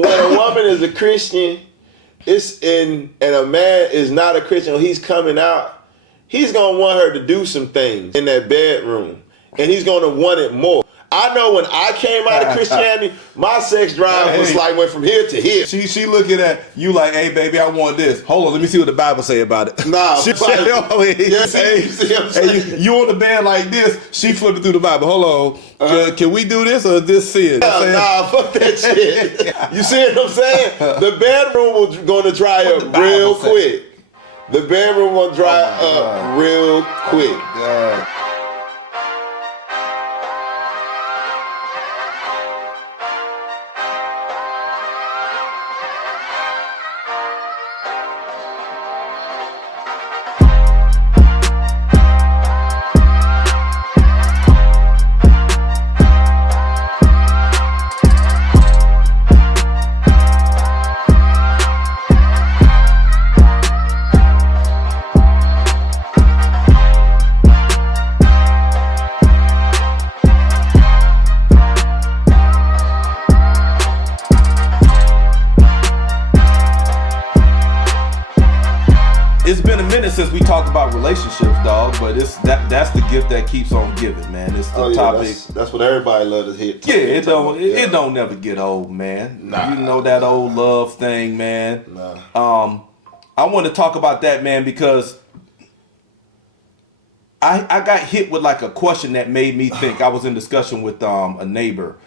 when a woman is a Christian, and a man is not a Christian, he's coming out, he's gonna want her to do some things in that bedroom, and he's gonna want it more. I know when I came out of Christianity, my sex drive was like went from here to here. She looking at you like, hey baby, I want this. Hold on, let me see what the Bible say about it. Nah, she said, you on the bed like this. She flipping through the Bible. Hold on, can we do this or is this sin? Nah, fuck that shit. You see what I'm saying? The bedroom was gonna dry up real quick. The bedroom will dry up real quick. God. It's been a minute since we talked about relationships, dog, but that's the gift that keeps on giving, man. It's the topic. That's what everybody loves to hit. Yeah, it don't never get old, man. Nah. You know that old love thing, man. Nah. I want to talk about that, man, because I got hit with like a question that made me think. I was in discussion with a neighbor,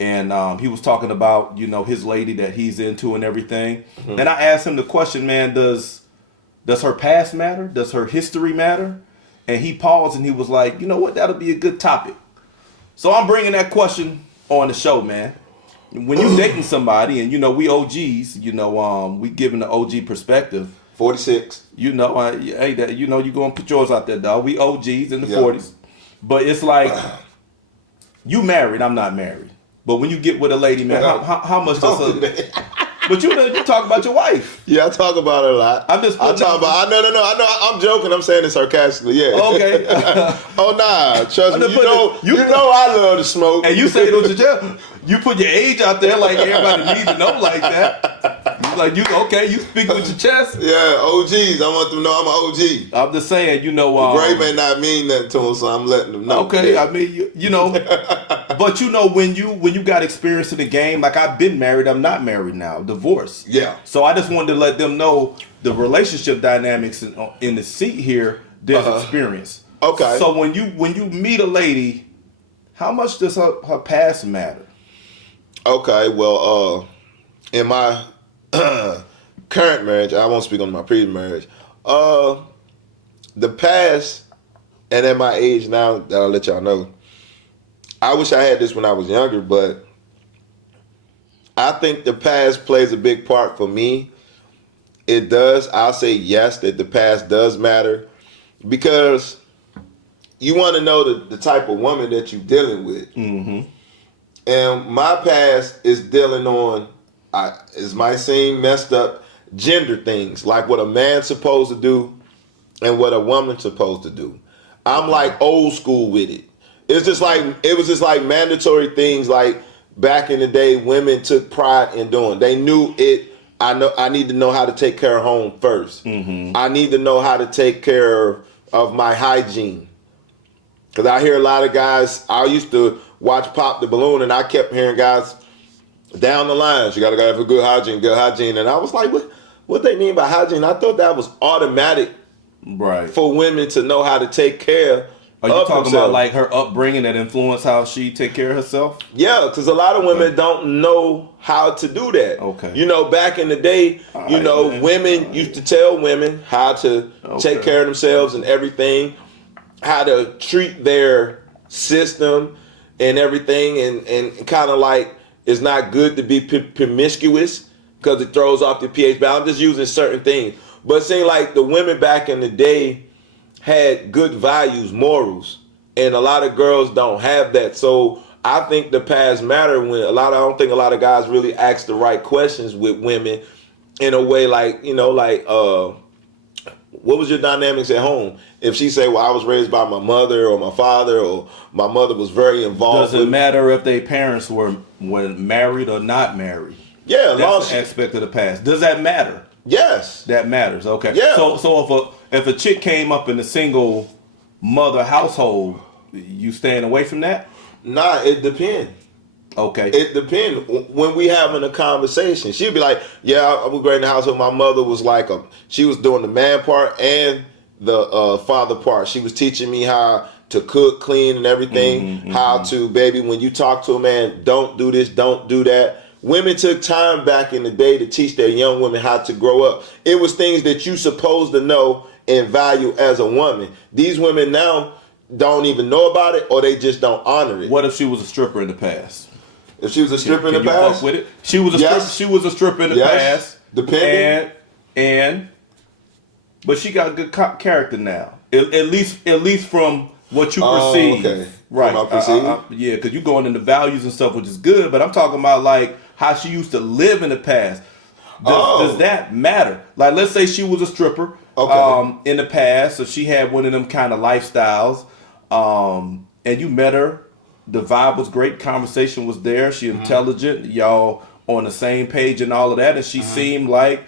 and he was talking about, you know, his lady that he's into and everything. Mm-hmm. And I asked him the question, man, does her past matter? Does her history matter? And he paused and he was like, you know what? That'll be a good topic. So I'm bringing that question on the show, man. When you dating somebody, and you know we OGs, you know, we giving the OG perspective. 46. You know, you know, you gonna put yours out there, dog. We OGs in the 40s, but it's like you married. I'm not married, but when you get with a lady, man, how much does But you talk about your wife. Yeah, I talk about her a lot. I'm just. I talk about. No. I know. I'm joking. I'm saying it sarcastically. Yeah. Okay. Oh nah. Trust me. You know I love to smoke. And you say it with your chest. You put your age out there like everybody needs to know like that. Like you speak with your chest. Yeah, OGs. I want them to know I'm an OG. I'm just saying, you know. Gray may not mean nothing to them, so I'm letting them know. Okay, yeah. I mean, you know, but you know when you got experience in the game, like I've been married, I'm not married now, divorced. Yeah. So I just wanted to let them know the relationship dynamics in the seat here. There's experience. Okay. So when you meet a lady, how much does her past matter? Okay, well, in my current marriage, I won't speak on my previous marriage. The past, and at my age now, that I'll let y'all know, I wish I had this when I was younger, but I think the past plays a big part for me. It does. I'll say yes, that the past does matter, because you want to know the type of woman that you're dealing with. Mm-hmm. And my past is dealing on, it might seem messed up, gender things, like what a man's supposed to do and what a woman's supposed to do. I'm like old school with it. It was just like mandatory things like back in the day women took pride in doing. They knew it. I need to know how to take care of home first. Mm-hmm. I need to know how to take care of my hygiene. Because I hear a lot of guys, I used to watch Pop the Balloon, and I kept hearing guys down the lines, you gotta have a good hygiene. And I was like, what they mean by hygiene? I thought that was automatic, right, for women to know how to take care. Are you talking about like her upbringing that influenced how she take care of herself? Yeah, because a lot of women don't know how to do that. Okay. You know, back in the day, women used to tell women how to take care of themselves and everything, how to treat their system and everything, and kind of like it's not good to be promiscuous because it throws off the pH balance. I'm just using certain things. But it seemed like the women back in the day had good values, morals, and a lot of girls don't have that. So I think the past matter when I don't think a lot of guys really ask the right questions with women in a way like, what was your dynamics at home? If she say, well, I was raised by my mother or my father, or my mother was very involved. Does it matter if their parents were married or not married? Yeah, That's an aspect of the past. Does that matter? Yes. That matters. Okay. Yeah. So if a chick came up in a single mother household, you staying away from that? Nah, it depends. Okay. It depends. When we having a conversation, she'd be like, "Yeah, I was great in the household. My mother was like she was doing the man part and the father part. She was teaching me how to cook, clean, and everything. How to, baby, when you talk to a man, don't do this, don't do that." Women took time back in the day to teach their young women how to grow up. It was things that you supposed to know and value as a woman. These women now don't even know about it, or they just don't honor it. What if she was a stripper in the past? If she was a stripper in the Can you past, fuck with it? She was a stripper. She was a stripper in the past. Depending. But she got good character now. At least from what you perceive. Okay. Right. From I perceive? Yeah, because you're going into values and stuff, which is good. But I'm talking about like how she used to live in the past. Does that matter? Like, let's say she was a stripper in the past, so she had one of them kind of lifestyles, and you met her. The vibe was great. Conversation was there. She intelligent. Y'all on the same page and all of that. And she seemed like,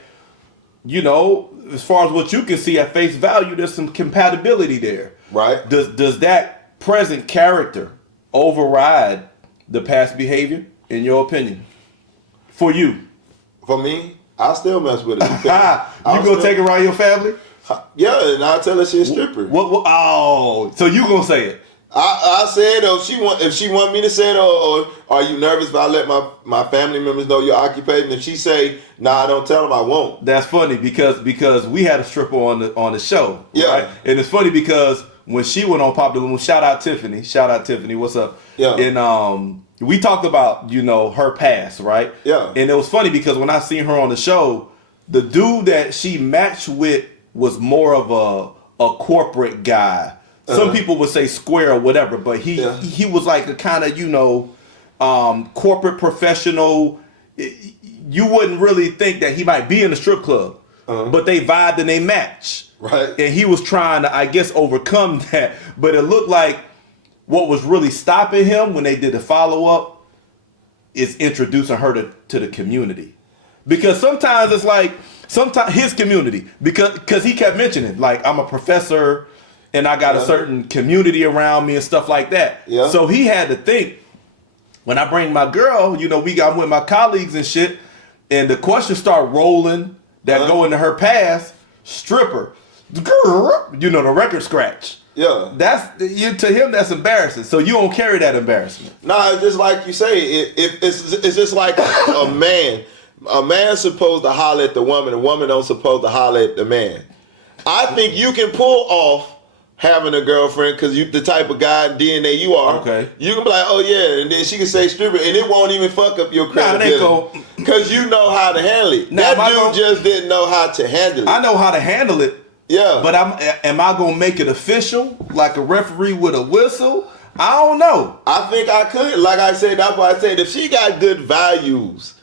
as far as what you can see at face value, there's some compatibility there. Right. Does that present character override the past behavior, in your opinion? For you? For me, I still mess with it. You gonna take it around your family? Yeah, and I tell her she's a stripper. What? Oh, so you gonna say it? I said, if she want me to say it, or are you nervous if I let my family members know you're occupied? And if she say, nah, I don't tell them, I won't. That's funny because we had a stripper on the show. Yeah. Right? And it's funny because when she went on Pop the Balloon, shout out Tiffany, what's up? Yeah. And we talked about, her past, right? Yeah. And it was funny because when I seen her on the show, the dude that she matched with was more of a corporate guy. Some people would say square or whatever, but he was like a kind of, corporate professional. You wouldn't really think that he might be in a strip club, but they vibed and they matched. Right. And he was trying to, I guess, overcome that. But it looked like what was really stopping him when they did the follow-up is introducing her to the community. Because sometimes it's like, his community, because he kept mentioning, like, I'm a professor, and I got a certain community around me and stuff like that. Yeah. So he had to think, when I bring my girl, I'm with my colleagues and shit, and the questions start rolling that go into her past, stripper, the record scratch. Yeah. To him, that's embarrassing. So you don't carry that embarrassment. Nah, it's just like you say, it's just like a man. A man's supposed to holler at the woman, a woman don't supposed to holler at the man. I think you can pull off having a girlfriend because you the type of guy and DNA you are. Okay. You can be like, oh yeah, and then she can say stripper, and it won't even fuck up your credibility. Because you know how to handle it. That dude just didn't know how to handle it. I know how to handle it. Yeah. But am I gonna make it official like a referee with a whistle? I don't know. I think I could. Like I said, that's why I said if she got good values.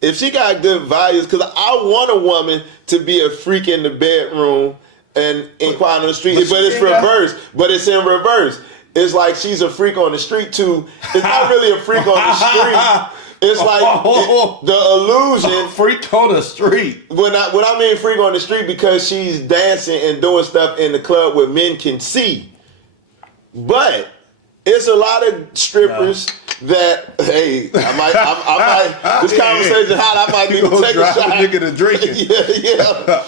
Because I want a woman to be a freak in the bedroom and quiet on the street, but it's reverse. But it's in reverse. It's like she's a freak on the street too. It's not really a freak on the street. It's like the illusion. Freak on the street. When I mean freak on the street, because she's dancing and doing stuff in the club where men can see. But it's a lot of strippers that, hey, I might this conversation hot. I might need to take a shot. Nigga to drinking. yeah.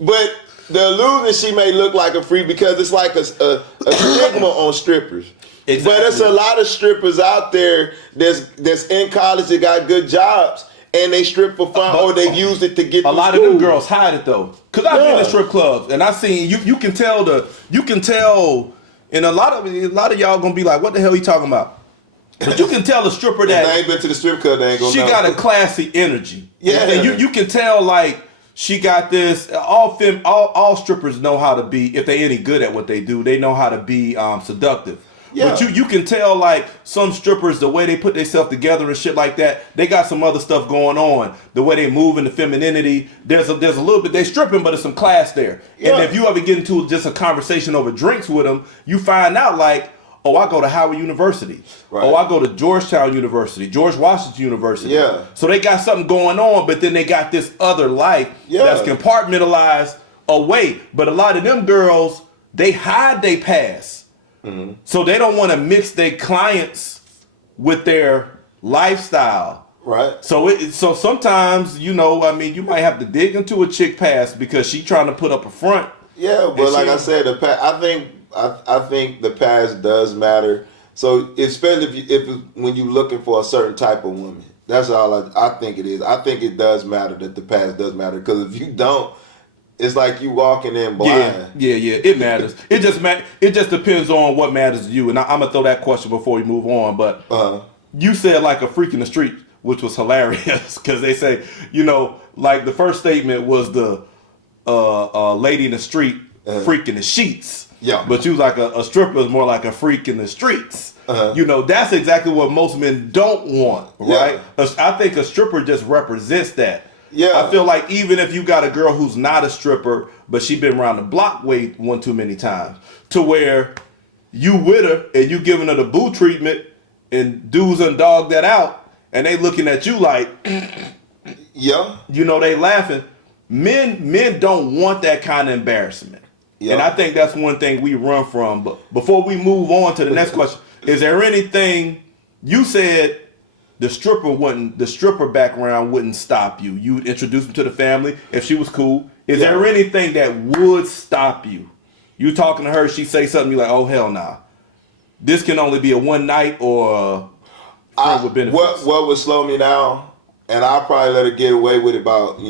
But the illusion, she may look like a freak because it's like a stigma on strippers. Exactly. But there's a lot of strippers out there that's in college that got good jobs and they strip for fun or they use it to get a lot school. Of them girls hide it though. Cause I've been in strip clubs and I seen you can tell and a lot of y'all gonna be like, what the hell are you talking about? But you can tell a stripper that if they ain't been to the strip club, they ain't gonna she know. got a classy energy. Yeah. And you can tell like she got this. All strippers know how to be, if they any good at what they do, they know how to be seductive. Yeah. But you can tell like some strippers, the way they put themselves together and shit like that, they got some other stuff going on. The way they move in the femininity, there's a little bit, they stripping, but there's some class there. Yeah. And if you ever get into just a conversation over drinks with them, you find out like, oh, I go to Howard University. Right. Oh, I go to Georgetown University, George Washington University. Yeah. So they got something going on, but then they got this other life that's compartmentalized away. But a lot of them girls, they hide their past. Mm-hmm. So they don't want to mix their clients with their lifestyle. Right. So sometimes, you might have to dig into a chick past because she trying to put up a front. Yeah, but like I said, I think the past does matter. So especially when you're looking for a certain type of woman, that's all I think it is. I think it does matter that the past does matter, because if you don't, it's like you walking in blind. Yeah. It matters. It just depends on what matters to you. And I'm gonna throw that question before we move on. But you said like a freak in the street, which was hilarious because they say, like the first statement was the lady in the street freak in the sheets. Yeah. But you was like a stripper is more like a freak in the streets. That's exactly what most men don't want, right? Yeah. I think a stripper just represents that. Yeah. I feel like even if you got a girl who's not a stripper, but she been around the block one too many times, to where you with her and you giving her the boo treatment and dudes dog that out, and they looking at you like, yeah, they laughing. Men don't want that kind of embarrassment. Yeah. And I think that's one thing we run from. But before we move on to the next question, is there anything you said the stripper background wouldn't stop you? You'd introduce them to the family if she was cool. Is there anything that would stop you? You talking to her, she say something, you like, oh hell nah. This can only be a one night or with benefits. What would slow me down, and I'll probably let her get away with it about,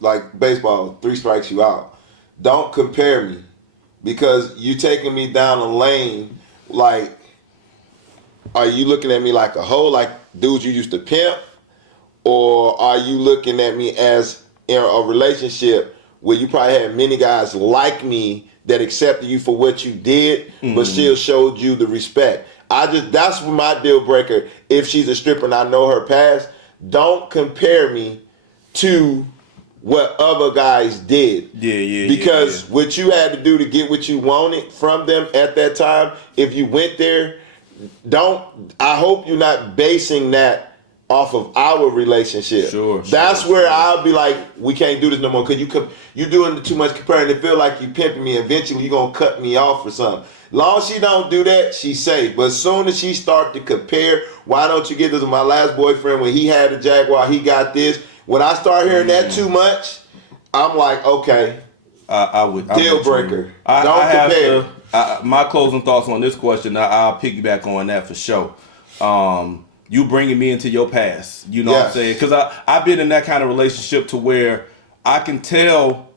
like baseball, 3 strikes you out. Don't compare me, because you taking me down a lane, like, are you looking at me like a hoe, like dudes you used to pimp? Or are you looking at me as in a relationship where you probably had many guys like me that accepted you for what you did, but still showed you the respect? That's my deal breaker. If she's a stripper and I know her past, don't compare me to what other guys did. Because what you had to do to get what you wanted from them at that time, if you went there, I hope you're not basing that off of our relationship. That's where I'll be like, we can't do this no more, because you're doing too much comparing. It feel like you pimping me. Eventually, you're going to cut me off or something. Long as she don't do that, she's safe. But as soon as she start to compare, why don't you get this with my last boyfriend when he had a Jaguar, he got this. When I start hearing that too much, I'm like, okay, deal breaker. Don't compare. My closing thoughts on this question, I'll piggyback on that for sure. You bringing me into your past, what I'm saying? Because I've been in that kind of relationship to where I can tell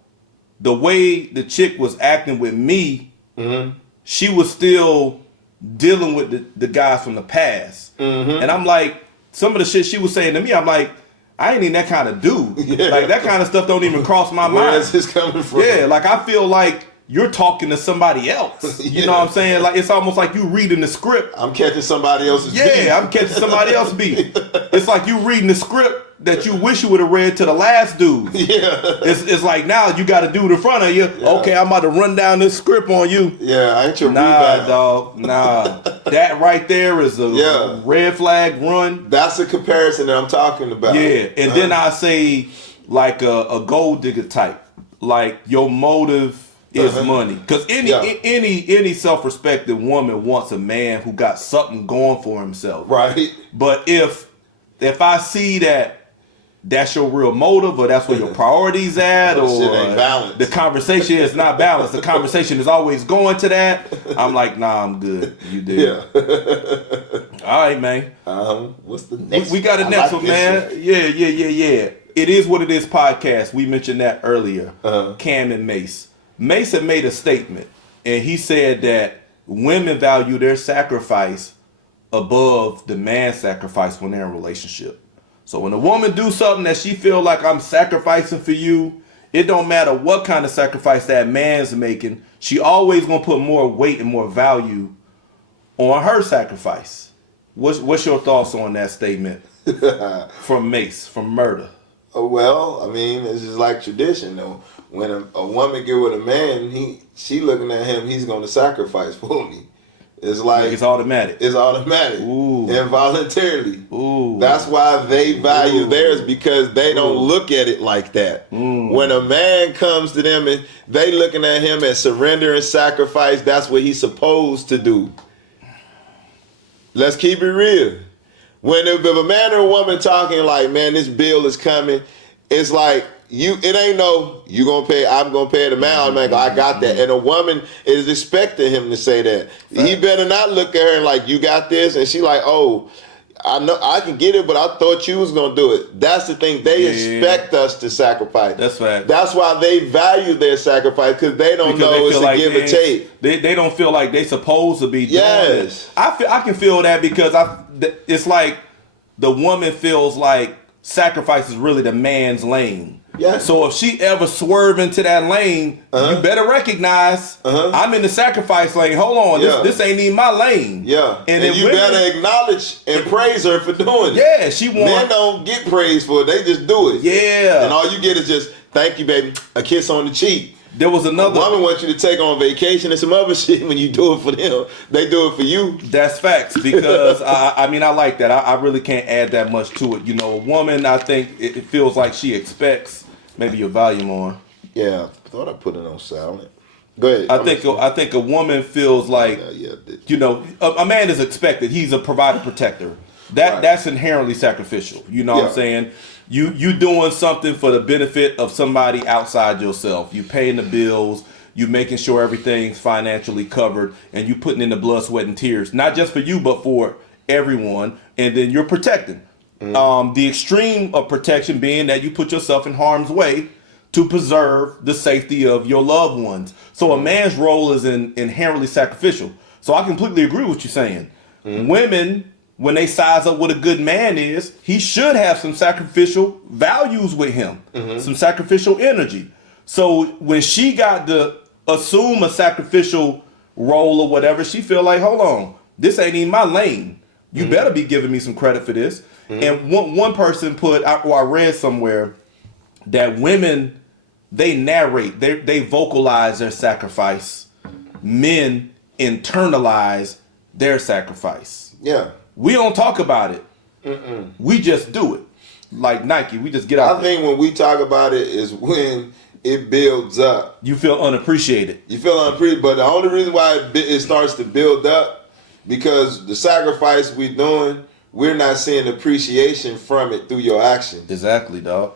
the way the chick was acting with me, she was still dealing with the guys from the past. And I'm like, some of the shit she was saying to me, I'm like, I ain't even that kind of dude. Like, that kind of stuff don't even cross my mind. Where is this coming from? Yeah, like, I feel like you're talking to somebody else. You know what I'm saying? Like, it's almost like you reading the script. I'm catching somebody else's beat. Yeah, I'm catching somebody else's beat. It's like you reading the script that you wish you would have read to the last dude. Yeah. It's like now you got a dude in front of you. Yeah. Okay, I'm about to run down this script on you. Yeah, I ain't your rebound. Dog. Nah. That right there is a red flag run. That's the comparison that I'm talking about. Yeah, and then I say like a gold digger type. Like your motive is money, because any self-respecting woman wants a man who got something going for himself, right? But if I see that's your real motive, or that's where your priorities at, or shit ain't balanced. The conversation is not balanced, the conversation is always going to that, I'm like, nah, I'm good. You did. Yeah. All right, man. What's the next? We got the next one, man. Yeah. It Is What It Is podcast. We mentioned that earlier. Cam and Mace. Mace had made a statement, and he said that women value their sacrifice above the man's sacrifice when they're in a relationship. So when a woman do something that she feel like, I'm sacrificing for you, it don't matter what kind of sacrifice that man's making, she always gonna put more weight and more value on her sacrifice. What's your thoughts on that statement from Mace, from Murder? Well, I mean, it's just like tradition, though. When a woman get with a man, she looking at him, he's going to sacrifice for me. It's like it's automatic. It's automatic. Ooh. Involuntarily. Ooh. That's why they value theirs, because they don't look at it like that. When a man comes to them and they looking at him as surrender and sacrifice, that's what he's supposed to do. Let's keep it real. When if a man or a woman talking like, man, this bill is coming, it's like, it ain't no, you gonna pay, I'm gonna pay the man. I'm like, I got that. And a woman is expecting him to say that. Right. He better not look at her and like, you got this, and she like, oh, I know I can get it, but I thought you was gonna do it. That's the thing. They expect us to sacrifice. That's right. That's why they value their sacrifice, because they don't know it's a give or take. They don't feel like they supposed to be doing it. I can feel that, because it's like the woman feels like sacrifice is really the man's lane. Yeah. So if she ever swerve into that lane, you better recognize I'm in the sacrifice lane. Hold on, this ain't even my lane. Yeah. And you better acknowledge and praise her for doing it. Yeah, she wants. Men don't get praised for it; they just do it. Yeah. And all you get is just thank you, baby, a kiss on the cheek. There was another woman wants you to take on vacation and some other shit. When you do it for them, they do it for you. That's facts, because I mean, I like that. I really can't add that much to it. You know, a woman, I think it feels like she expects. Maybe your volume on. Yeah, I thought I put it on silent. Go ahead. I think a woman feels like, you know, a man is expected. He's a provider, protector. That's inherently sacrificial. You know what I'm saying? You doing something for the benefit of somebody outside yourself. You paying the bills. You making sure everything's financially covered, and you putting in the blood, sweat, and tears, not just for you, but for everyone. And then you're protecting. The extreme of protection being that you put yourself in harm's way to preserve the safety of your loved ones. So a man's role is inherently sacrificial. So I completely agree with what you're saying. Women, when they size up what a good man is, he should have some sacrificial values with him, some sacrificial energy. So when she got to assume a sacrificial role or whatever, she feel like, hold on, this ain't even my lane. You better be giving me some credit for this. And one person put, or I read somewhere, that women, they narrate, they vocalize their sacrifice. Men internalize their sacrifice. Yeah. We don't talk about it. We just do it. Like Nike, we just get out. I think when we talk about it is when it builds up. You feel unappreciated. But the only reason why it starts to build up, because the sacrifice we're doing, we're not seeing appreciation from it through your action. Exactly, dog.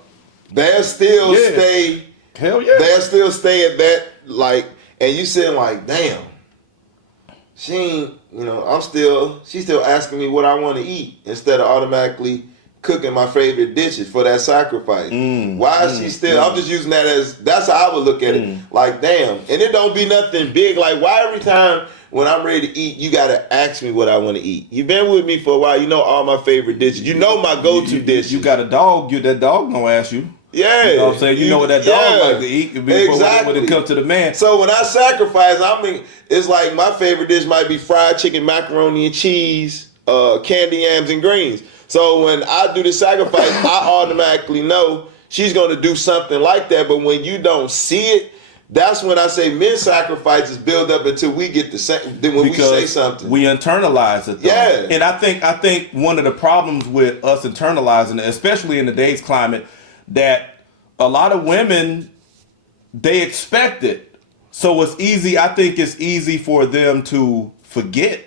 They'll still stay. Hell yeah. They'll still stay at that, like, and you saying like, damn, she ain't, you know, she's still asking me what I want to eat instead of automatically cooking my favorite dishes for that sacrifice. Why is she still, I'm just using that as, that's how I would look at it. Like, damn. And it don't be nothing big. Like, why every time when I'm ready to eat, you gotta ask me what I want to eat? You've been with me for a while. You know all my favorite dishes. You know my go-to dishes. You got a dog. That dog gonna ask you. Yeah. You know what I'm saying? You know what that dog like to eat. Exactly. When it comes to the man. So when I sacrifice, I mean, it's like my favorite dish might be fried chicken, macaroni and cheese, candy yams and greens. So when I do the sacrifice, I automatically know she's gonna do something like that. But when you don't see it, that's when I say men sacrifices build up until we get the same. Then when we say something, we internalize it. Though. Yeah, and I think one of the problems with us internalizing it, especially in today's climate, that a lot of women, they expect it, so it's easy. I think it's easy for them to forget.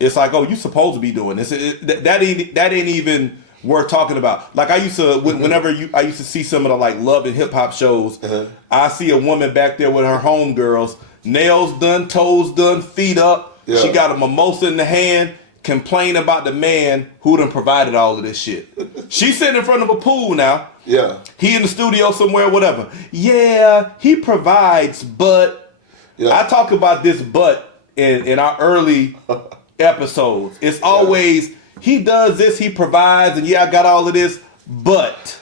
It's like, oh, you supposed to be doing this. That ain't even worth talking about. Like I used to, I used to see some of the like love and hip hop shows. I see a woman back there with her homegirls, nails done, toes done, feet up. Yeah. She got a mimosa in the hand, complaining about the man who done provided all of this shit. She's sitting in front of a pool now. Yeah. He in the studio somewhere, whatever. Yeah, he provides, but I talk about this but in our early episodes. It's always he does this, he provides, and I got all of this, but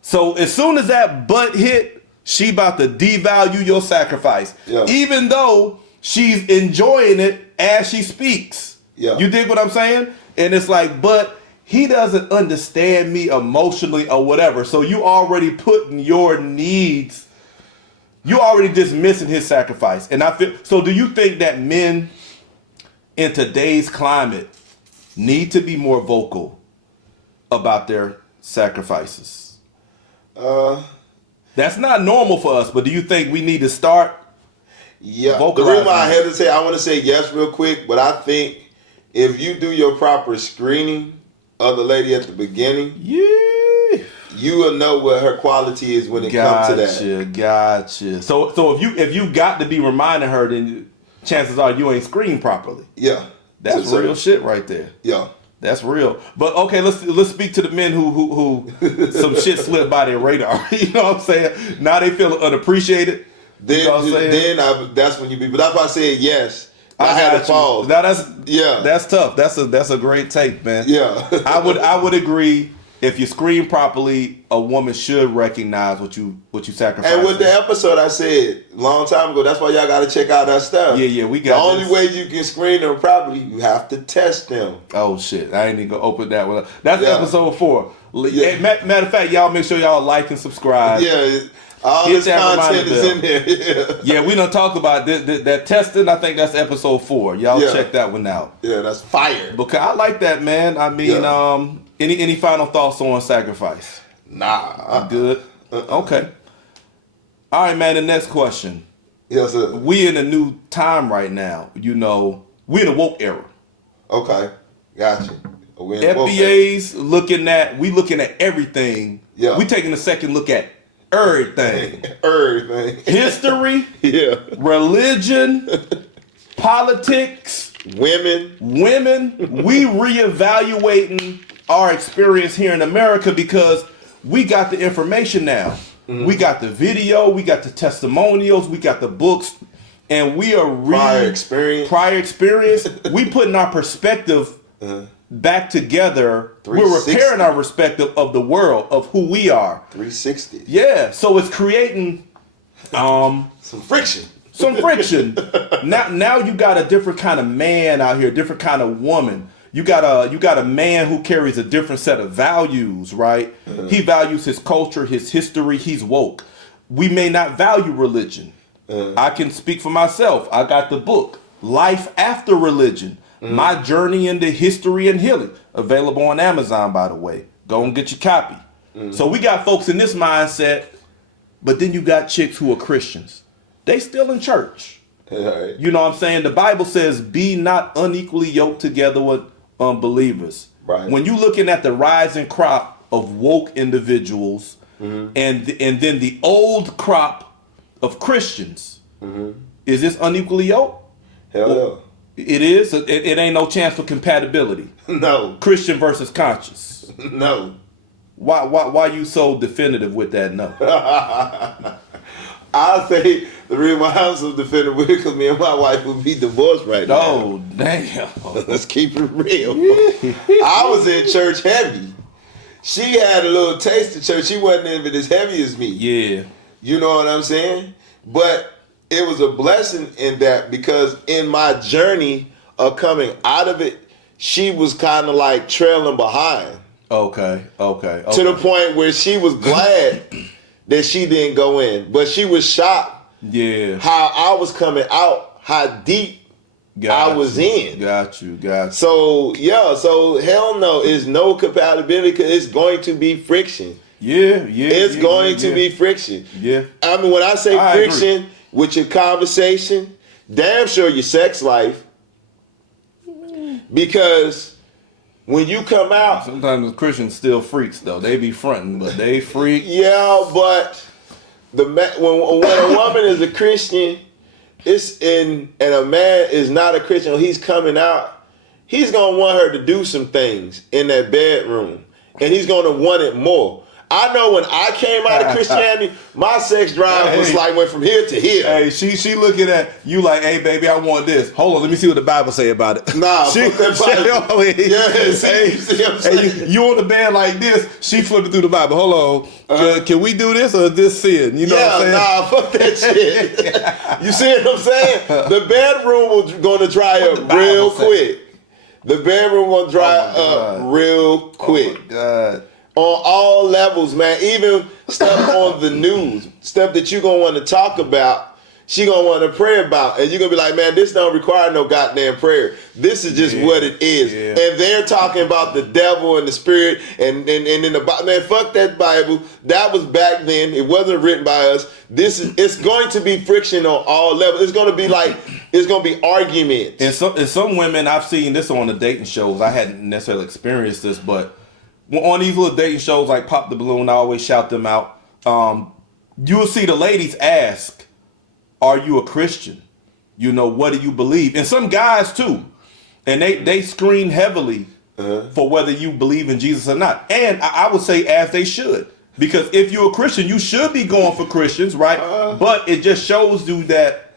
so as soon as that but hit, she about to devalue your sacrifice, even though she's enjoying it as she speaks. You dig what I'm saying? And it's like, but he doesn't understand me emotionally or whatever. So you already putting your needs, you already dismissing his sacrifice. And I feel so. Do you think that men in today's climate need to be more vocal about their sacrifices? That's not normal for us, but do you think we need to start? Yeah. The reason why I hesitate, I want to say yes real quick, but I think if you do your proper screening of the lady at the beginning, you will know what her quality is when it comes to that. Gotcha. So if you got to be reminding her, then chances are you ain't screened properly. Yeah. That's real shit right there. Yeah. That's real. But okay, let's speak to the men who some shit slipped by their radar. You know what I'm saying? Now they feel unappreciated. Then, you know what I'm saying? That's when you be. But that's why I said yes. I had to pause. Now that's tough. That's a great take, man. Yeah. I would agree. If you screen properly, a woman should recognize what you sacrifice. And with the episode I said a long time ago, that's why y'all got to check out that stuff. Yeah, we got. The only way you can screen them properly, you have to test them. Oh shit! I ain't even gonna open that one up. That's episode 4. Yeah. Matter of fact, y'all make sure y'all like and subscribe. Yeah. All this content is in there. Yeah, we done talked about that testing. I think that's episode 4. Y'all check that one out. Yeah, that's fire. Because I like that, man. I mean, any final thoughts on sacrifice? Nah. Good. Okay. All right, man. The next question. Yes, sir. We in a new time right now. You know, we in a woke era. Okay. Gotcha. FBA's looking at everything. Yeah. We taking a second look at everything. Everything. History. Yeah. Religion. Politics. Women. We reevaluating our experience here in America because we got the information now. Mm-hmm. We got the video. We got the testimonials. We got the books. And we are prior experience. We putting our perspective back together. We're repairing our perspective of the world, of who we are. 360. Yeah. So it's creating some friction. Now you got a different kind of man out here, different kind of woman. You got a man who carries a different set of values, right? He values his culture, his history. He's woke. We may not value religion. I can speak for myself. I got the book, Life After Religion, My Journey into History and Healing, available on Amazon, by the way. Go and get your copy. So we got folks in this mindset, but then you got chicks who are Christians. They still in church. Right. You know what I'm saying? The Bible says, be not unequally yoked together with unbelievers. Right. When you looking at the rising crop of woke individuals and then the old crop of Christians, is this unequally yoked? Hell yeah. It is? It ain't no chance for compatibility. No. Christian versus conscious. No. Why you so definitive with that no? I'll say the reason why I'm so definitive with it because me and my wife would be divorced right now. Oh, damn. Let's keep it real. I was in church heavy. She had a little taste of church. She wasn't even as heavy as me. Yeah. You know what I'm saying? But it was a blessing in that because in my journey of coming out of it, she was kind of like trailing behind. Okay. To the point where she was glad that she didn't go in. But she was shocked how I was coming out, how deep I was in. Got you. So, hell no, it's no compatibility because it's going to be friction. It's going to be friction. Yeah. I mean, when I say friction with your conversation, damn sure your sex life. Because when you come out... Sometimes the Christians still freaks, though. They be fronting, but they freak. Yeah, but when a woman is a Christian, and a man is not a Christian, he's coming out, he's going to want her to do some things in that bedroom. And he's going to want it more. I know when I came out of Christianity, my sex drive was like went from here to here. Hey, she looking at you like, hey baby, I want this. Hold on, let me see what the Bible say about it. Nah, see what I'm saying? You on the bed like this, she flipping through the Bible. Hold on, can we do this or is this sin? You know what I'm saying? Nah, fuck that shit. You see what I'm saying? The bedroom was going to dry up real quick. The bedroom will dry up real quick. Oh my God. On all levels, man. Even stuff on the news, stuff that you're going to want to talk about. she gonna want to pray about, and you're gonna be like, man, this don't require no goddamn prayer. This is just what it is. Yeah. And they're talking about the devil and the spirit, and in the Bible, man, fuck that Bible. That was back then. It wasn't written by us. It's going to be friction on all levels. It's gonna be arguments. And some women, I've seen this on the dating shows. I hadn't necessarily experienced this, but on these little dating shows like Pop the Balloon, I always shout them out. You will see the ladies ask, are you a Christian? What do you believe? And some guys too. And they screen heavily for whether you believe in Jesus or not. And I would say as they should. Because if you're a Christian, you should be going for Christians, right? But it just shows you that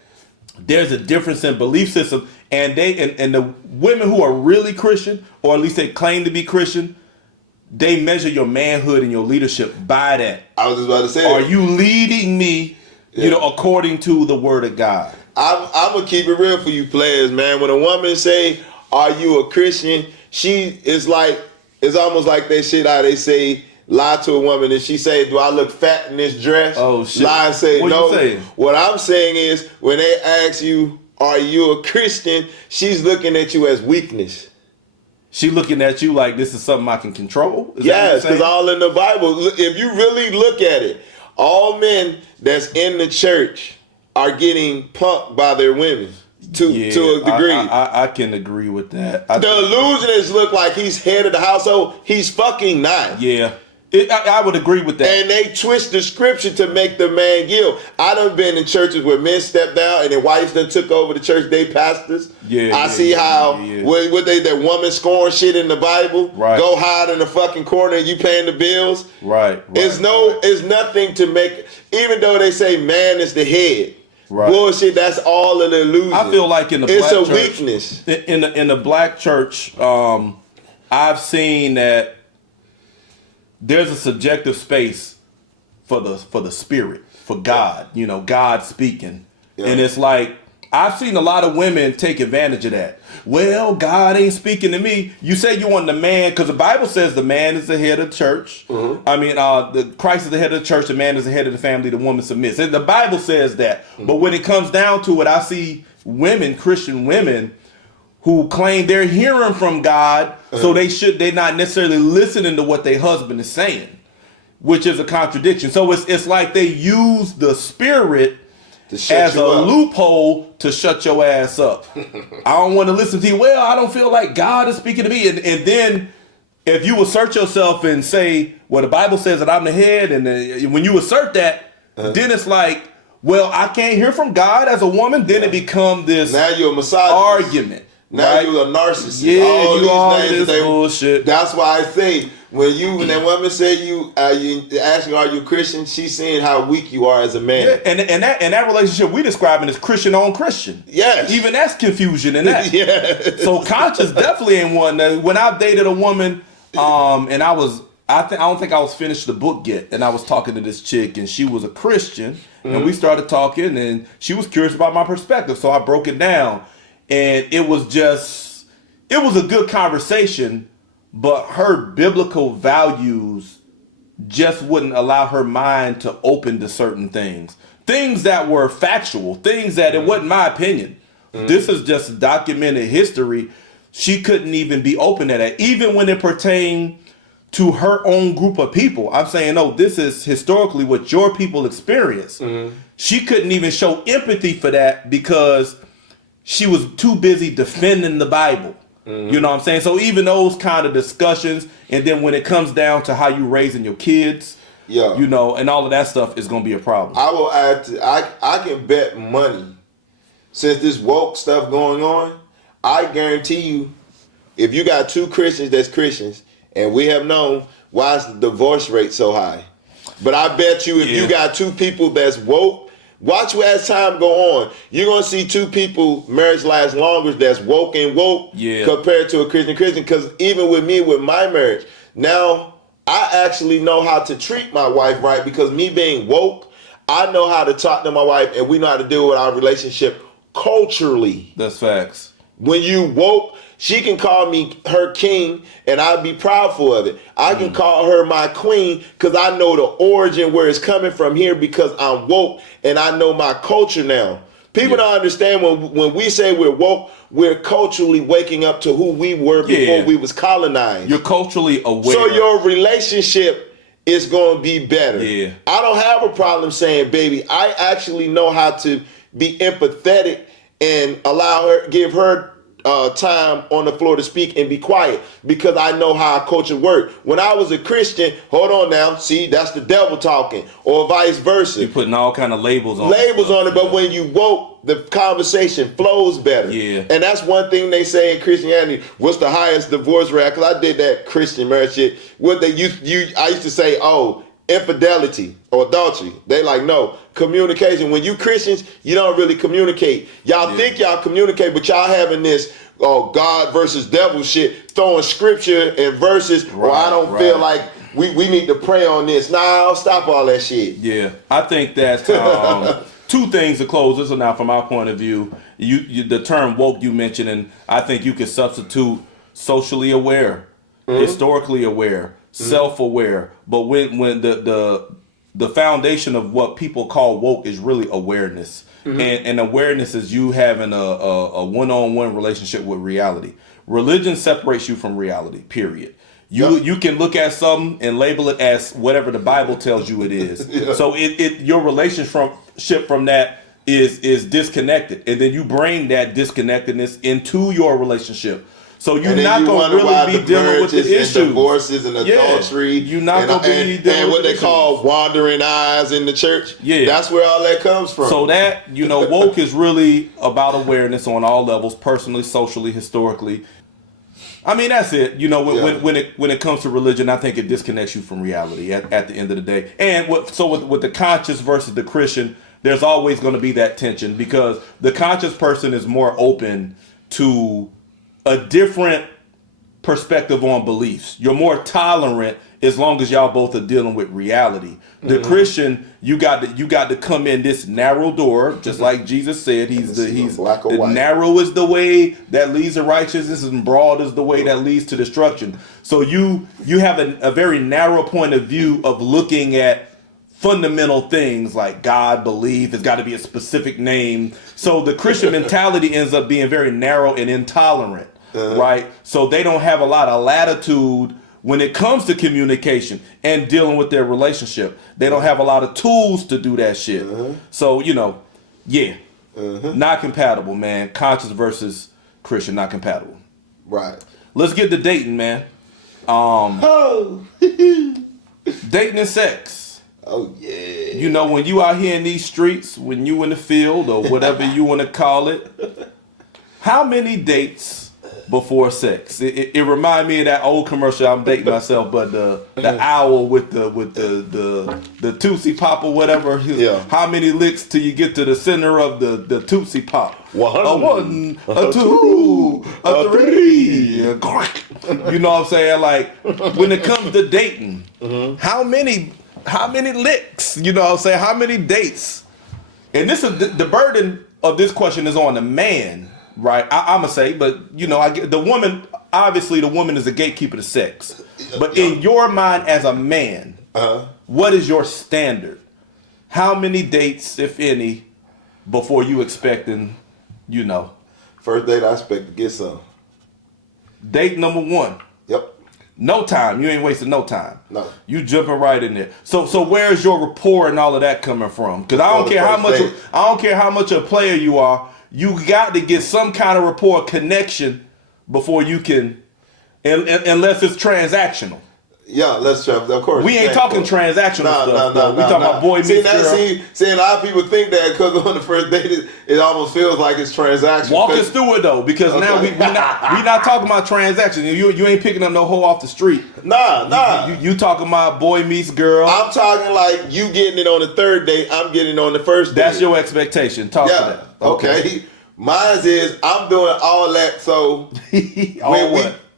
there's a difference in belief system. And the women who are really Christian, or at least they claim to be Christian, they measure your manhood and your leadership by that. I was just about to say, are you leading me, according to the word of God? I'm gonna keep it real for you players, man. When a woman say, "Are you a Christian?" It's almost like they say lie to a woman and she say, "Do I look fat in this dress?" Oh shit! Lie and say what no. You saying? What I'm saying is, when they ask you, "Are you a Christian?" she's looking at you as weakness. She looking at you like this is something I can control? Yes, because all in the Bible, if you really look at it, all men that's in the church are getting punked by their women to a degree. I can agree with that. The illusionists look like he's head of the household. He's fucking not. Yeah. I would agree with that. And they twist the scripture to make the man yield. I done been in churches where men stepped down and their wives done took over the church, they pastors. I see how that woman scoring shit in the Bible. Right. Go hide in the fucking corner and you paying the bills. Right. It's nothing to make, even though they say man is the head. Right. Bullshit, that's all an illusion. I feel like in the black church, weakness. In the black church, I've seen that there's a subjective space for the spirit, for God, God speaking. Yeah. And it's like, I've seen a lot of women take advantage of that. Well, God ain't speaking to me. You say you want the man, because the Bible says the man is the head of the church. Mm-hmm. I mean, the Christ is the head of the church, the man is the head of the family, the woman submits. And the Bible says that. Mm-hmm. But when it comes down to it, I see women, Christian women, who claim they're hearing from God, so they're not necessarily listening to what their husband is saying, which is a contradiction. So it's like they use the spirit as a loophole to shut your ass up. I don't want to listen to you. Well, I don't feel like God is speaking to me. And then if you assert yourself and say, well, the Bible says that I'm the head, and when you assert that, then it's like, well, I can't hear from God as a woman. Then it becomes this now you're a misogynist argument. Now you're a narcissist. Yeah, you all this bullshit. That's why I say when that woman say you asking are you Christian, she's seeing how weak you are as a man. Yeah, and that relationship we describing is Christian on Christian. Yes. Even that's confusion in that. Yeah. So conscious definitely ain't one. When I dated a woman, and I don't think I was finished the book yet, and I was talking to this chick, and she was a Christian, and we started talking, and she was curious about my perspective, so I broke it down. And it was a good conversation, but her biblical values just wouldn't allow her mind to open to certain things. Things that were factual, things that it wasn't my opinion. This is just documented history. She couldn't even be open to that, even when it pertained to her own group of people. I'm saying, no, this is historically what your people experience. She couldn't even show empathy for that because she was too busy defending the Bible. You know what I'm saying? So even those kind of discussions, and then when it comes down to how you raising your kids, and all of that stuff is going to be a problem. I will add I can bet money, since this woke stuff going on, I guarantee you, if you got two Christians that's Christians, and we have known why is the divorce rate so high. But I bet you if you got two people that's woke, watch as time go on, you're going to see two people, marriage lasts longer, that's woke compared to a Christian. Because even with me, with my marriage, now I actually know how to treat my wife right, because me being woke, I know how to talk to my wife, and we know how to deal with our relationship culturally. That's facts. When you woke, She can call me her king, and I'll be proudful of it. I can call her my queen because I know the origin where it's coming from here because I'm woke and I know my culture now. People don't understand when we say we're woke, we're culturally waking up to who we were before we was colonized. You're culturally aware. So your relationship is going to be better. Yeah. I don't have a problem saying, baby, I actually know how to be empathetic and give her time on the floor to speak and be quiet because I know how our culture works. When I was a Christian, hold on now, see, that's the devil talking, or vice versa. You're putting all kind of labels on it, but when you woke, the conversation flows better. Yeah. And that's one thing they say in Christianity. What's the highest divorce rate? Because I did that Christian marriage shit. What I used to say, infidelity or adultery. They like, no, communication. When you Christians, you don't really communicate. Y'all think y'all communicate, but y'all having this God versus devil shit, throwing scripture and verses, or I don't feel like we need to pray on this. Nah, I'll stop all that shit. Yeah, I think that's two things to close this one out from our point of view. You the term woke you mentioned, and I think you could substitute socially aware, historically aware, self-aware. But when the foundation of what people call woke is really awareness. And awareness is you having a one-on-one relationship with reality. Religion separates you from reality, period. You can look at something and label it as whatever the Bible tells you it is. So your relationship from that is disconnected. And then you bring that disconnectedness into your relationship. So you're not going to really be dealing with the issues. Divorces and adultery. You're not going to be dealing and with what they call wandering eyes in the church. Yeah. That's where all that comes from. So that, woke is really about awareness on all levels, personally, socially, historically. I mean, that's it. When it comes to religion, I think it disconnects you from reality at the end of the day. And with the conscious versus the Christian, there's always going to be that tension because the conscious person is more open to a different perspective on beliefs. You're more tolerant as long as y'all both are dealing with reality. The Christian, you got to come in this narrow door, just like Jesus said. He's black or the white. narrow is the way that leads to righteousness, and broad is the way that leads to destruction. So you have a very narrow point of view of looking at fundamental things like God, belief. It's got to be a specific name. So the Christian mentality ends up being very narrow and intolerant. Right? So they don't have a lot of latitude when it comes to communication and dealing with their relationship. They don't have a lot of tools to do that shit. So, not compatible, man. Conscious versus Christian, not compatible. Right. Let's get to dating, man. Dating and sex. Oh, yeah. When you out here in these streets, when you in the field or whatever you want to call it, how many dates before sex? It remind me of that old commercial. I'm dating myself, but the owl with the Tootsie Pop or whatever. How many licks till you get to the center of the Tootsie Pop? One, a two, a three. You know what I'm saying? Like when it comes to dating, how many licks? You know what I'm saying? How many dates? And this is the burden of this question is on the man. Right, I'm gonna say, but I get the woman. Obviously, the woman is the gatekeeper to sex. But in your mind, as a man, what is your standard? How many dates, if any, before you expecting? First date, I expect to get some. Date number 1. Yep. No time. You ain't wasting no time. No. You jumping right in there. So where's your rapport and all of that coming from? Because I don't care how much a player you are. You got to get some kind of rapport connection before you can, unless it's transactional. Yeah, of course. We ain't talking transactional stuff. We talking about boy meets girl. See, a lot of people think that because on the first date, it almost feels like it's transactional. Walk us through it though, because now we not talking about transactions. You ain't picking up no hoe off the street. Nah. You talking about boy meets girl. I'm talking like you getting it on the third date. I'm getting it on the first date. That's your expectation. Talk to that. Okay. Mine is I'm doing all that. So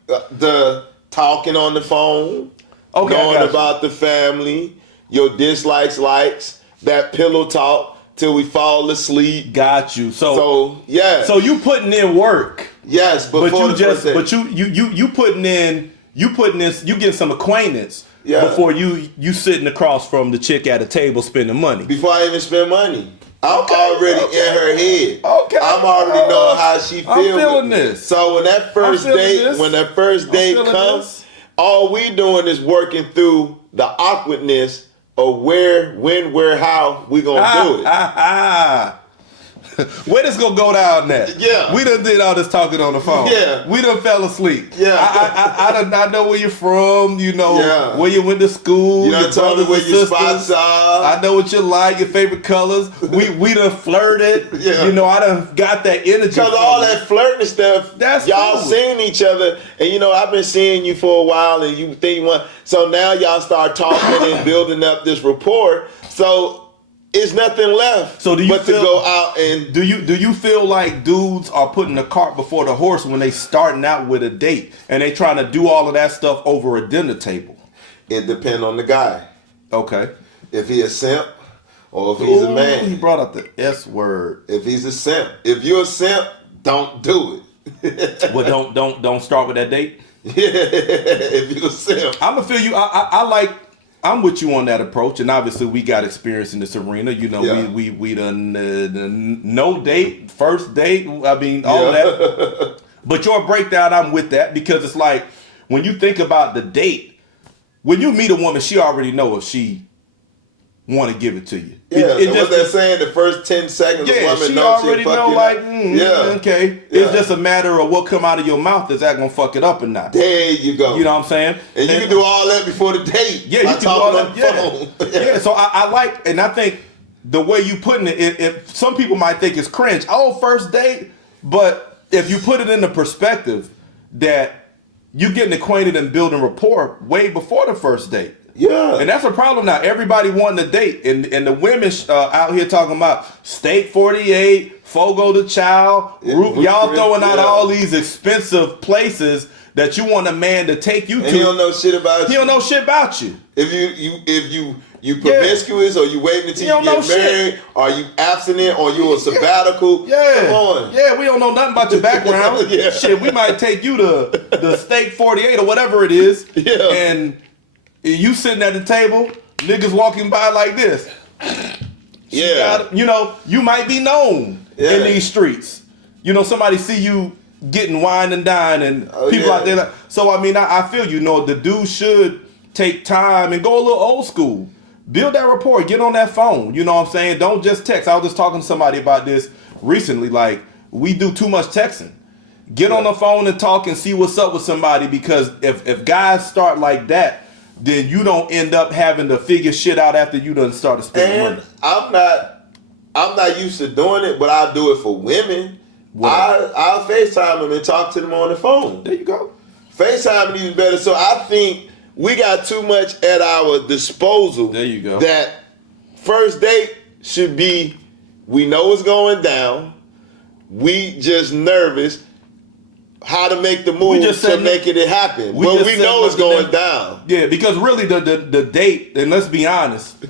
the talking on the phone. Okay, knowing about the family, your dislikes, likes, that pillow talk till we fall asleep. Got you. So yeah. So you putting in work. Yes, but before you the just first date. but you putting in you getting some acquaintance before you sitting across from the chick at a table spending money. Before I even spend money. I'm already in her head. Okay. I'm already knowing how she feels. I'm feeling this. So when that first date comes, all we doing is working through the awkwardness of where, when, where, how we gonna do it. Where this gonna go down at? Yeah. We done did all this talking on the phone. Yeah. We done fell asleep. Yeah. I know where you're from, where you went to school. You done told me where your spots are. I know what you like, your favorite colors. We done flirted. Yeah. I done got that energy. Because all that flirting stuff, y'all cool. seeing each other, and I've been seeing you for a while, and you think you want. So now y'all start talking and building up this rapport. So it's nothing left. So to go out and do you feel like dudes are putting the cart before the horse when they starting out with a date and they trying to do all of that stuff over a dinner table? It depends on the guy. Okay. If he a simp or if he's a man. He brought up the S word. If he's a simp. If you're a simp, don't do it. Well, don't start with that date. Yeah, if you're a simp. I'm gonna feel you. I'm with you on that approach, and obviously we got experience in this arena. We done no date, first date. I mean, all that. But your breakdown, I'm with that because it's like when you think about the date, when you meet a woman, she already know if she want to give it to you. Yeah, what they're saying, the first 10 seconds, yeah, the woman she already know like, okay. Yeah. It's just a matter of what come out of your mouth. Is that gonna fuck it up or not? There you go. You know what I'm saying? And you can do all that before the date. Yeah, you can do all that. Yeah. So I like, and I think the way you putting it, if some people might think it's cringe. Oh, first date, but if you put it in the perspective that you getting acquainted and building rapport way before the first date. Yeah. And that's a problem now. Everybody wanting a date. And the women out here talking about Steak 48, Fogo the Child. Y'all throwing out all these expensive places that you want a man to take you to. He don't know shit about you. He don't know shit about you. If you promiscuous or you waiting until you get married, or you abstinent or you a sabbatical. Yeah. Come on. Yeah, we don't know nothing about your background. Shit, we might take you to the Steak 48 or whatever it is. Yeah. And you sitting at the table, niggas walking by like this. Yeah. You might be known in these streets. Somebody see you getting wine and dine and people out there. Like, so, I mean, I feel the dude should take time and go a little old school. Build that rapport. Get on that phone. You know what I'm saying? Don't just text. I was just talking to somebody about this recently. Like, we do too much texting. Get on the phone and talk and see what's up with somebody, because if guys start like that, then you don't end up having to figure shit out after you done started spending money. I'm not used to doing it, but I'll do it for women. I'll FaceTime them and talk to them on the phone. There you go. FaceTime is better. So I think we got too much at our disposal. There you go. That first date should be, we know what's going down. We just nervous. How to make the move to make it happen. But we know it's going down. Yeah, because really the date, and let's be honest.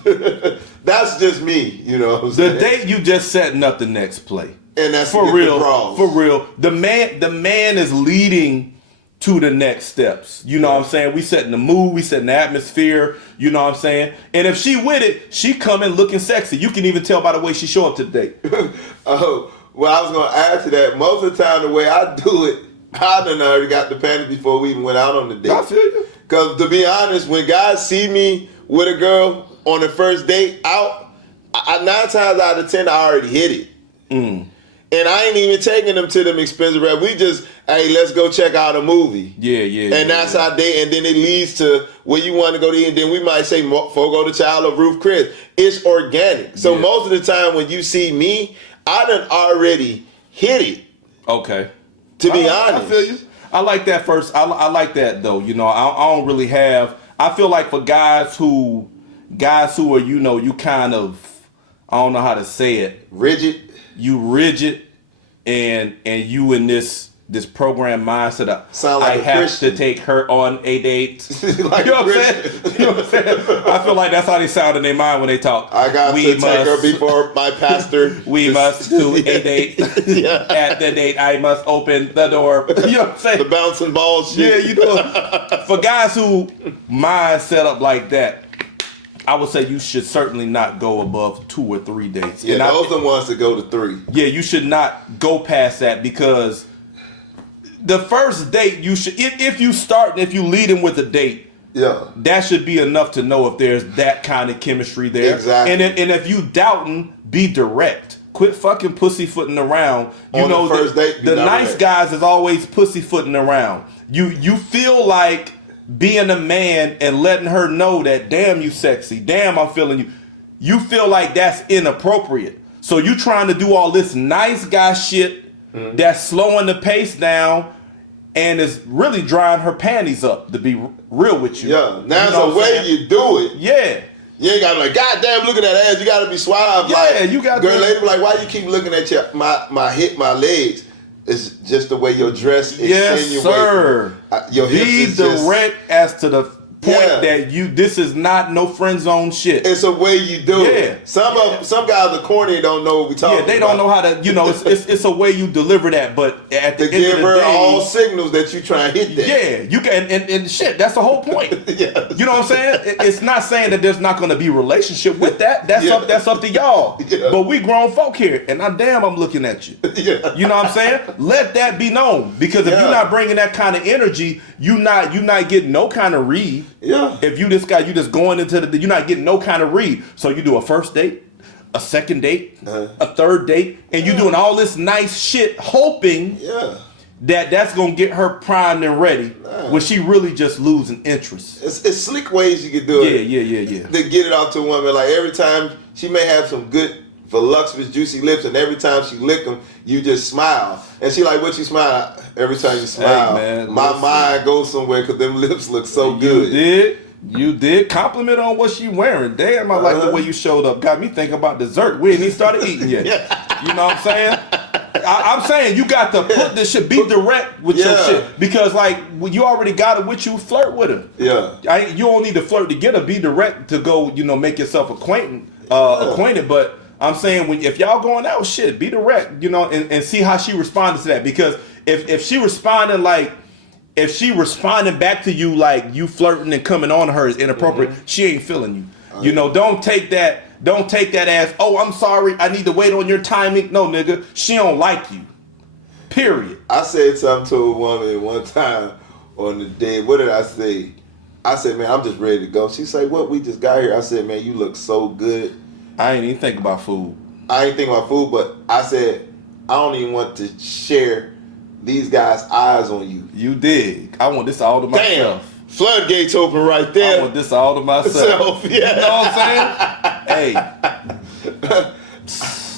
That's just me, you know what I'm saying? The date, you just setting up the next play. And that's for real. For real. The man is leading to the next steps. You know what I'm saying? We setting the mood, we setting the atmosphere, you know what I'm saying? And if she with it, she coming looking sexy. You can even tell by the way she show up to the date. Oh, well, I was going to add to that. Most of the time, the way I do it, I done already got the panties before we even went out on the date. I feel you. Because to be honest, when guys see me with a girl on the first date out, 9 times out of 10, I already hit it. And I ain't even taking them to them expensive restaurants. We just, hey, let's go check out a movie. Yeah. And that's our date. And then it leads to where you want to go to eat. And then we might say Fogo the Child or Roof Chris. It's organic. So most of the time when you see me, I done already hit it. Okay. To be honest. I feel you. I like that first. I like that though. I don't really have. I feel like for guys who are, you kind of, I don't know how to say it. Rigid. You rigid, and you in this this programmed mindset of Sound like I a have Christian. to take her on a date. Like You know what I'm Christian. saying? You know what I'm saying? I feel like that's how they sound in their mind when they talk. I got to take her before my pastor. We must do a date. Yeah. At the date, I must open the door. You know what I'm saying? The bouncing ball shit. Yeah, you know, for guys who mind set up like that, I would say you should certainly not go above 2 or 3 dates. Yeah, And those are the ones that go to 3. yeah, you should not go past that because the first date you should, if you lead him with a date, Yeah. that should be enough to know if there's that kind of chemistry there. Exactly. And if you doubting, be direct. Quit fucking pussyfooting around. You On the know, first date, be the direct. nice guys is always pussyfooting around. You feel like being a man and letting her know that damn you sexy, damn I'm feeling you. You feel like that's inappropriate. So you trying to do all this nice guy shit that's slowing the pace down and is really drying her panties up, to be real with you. Yeah. Now You it's know a what I'm way saying? you do it. Yeah. You ain't got to be like, God damn, look at that ass. You got to be suave. Yeah, like, you gotta girl, be- lady be like, why you keep looking at my hip, my legs? It's just the way your dress Yes, insinuates. sir. Your hip Be is just- direct as to the point Yeah. that this is not no friend zone shit. It's a way you do Yeah. it. Some guys are corny and don't know what we talking Yeah, about. they don't know how to, it's a way you deliver that, but at the To end give of the her day, all signals that you try and hit that. yeah, you can, and shit, that's the whole point. Yeah. You know what I'm saying? It's not saying that there's not going to be relationship with that. That's Yeah. that's up to y'all. Yeah. But we grown folk here, and I'm looking at you. Yeah. You know what I'm saying? Let that be known, because if Yeah. you're not bringing that kind of energy, you not getting no kind of read. Yeah. If you just going into you're not getting no kind of read. So you do a first date, a second date, a third date, and you doing all this nice shit, hoping Yeah. that's gonna get her primed and ready, when she really just losing interest. It's slick ways you can do it. Yeah. To get it out to a woman. Like every time she may have some good voluptuous juicy lips, and every time she lick them, you just smile. And she like, what you smile? Every time you smile, man, my listen. mind goes somewhere because them lips look so good. You did compliment on what she wearing. Damn, I like the way you showed up. Got me thinking about dessert. We ain't even started eating yet. You know what I'm saying? I'm saying you got to put this shit, be direct with your Yeah. shit, because like when you already got it with you, flirt with her. Yeah. You don't need to flirt to get her. Be direct to go, make yourself acquainted. But I'm saying if y'all going out, shit, be direct, and see how she responded to that. Because if she responding back to you like you flirting and coming on her is inappropriate, she ain't feeling you. Don't take that as, oh, I'm sorry, I need to wait on your timing. No, nigga, she don't like you. Period. I said something to a woman one time on the day. What did I say? I said, man, I'm just ready to go. She said, what? We just got here. I said, man, you look so good. I ain't even think about food. I ain't think about food, but I said, I don't even want to share these guys' eyes on you. You dig. I want this all to myself. Damn. Floodgates open right I there. want this all to myself. Yeah. You know what I'm saying? Hey.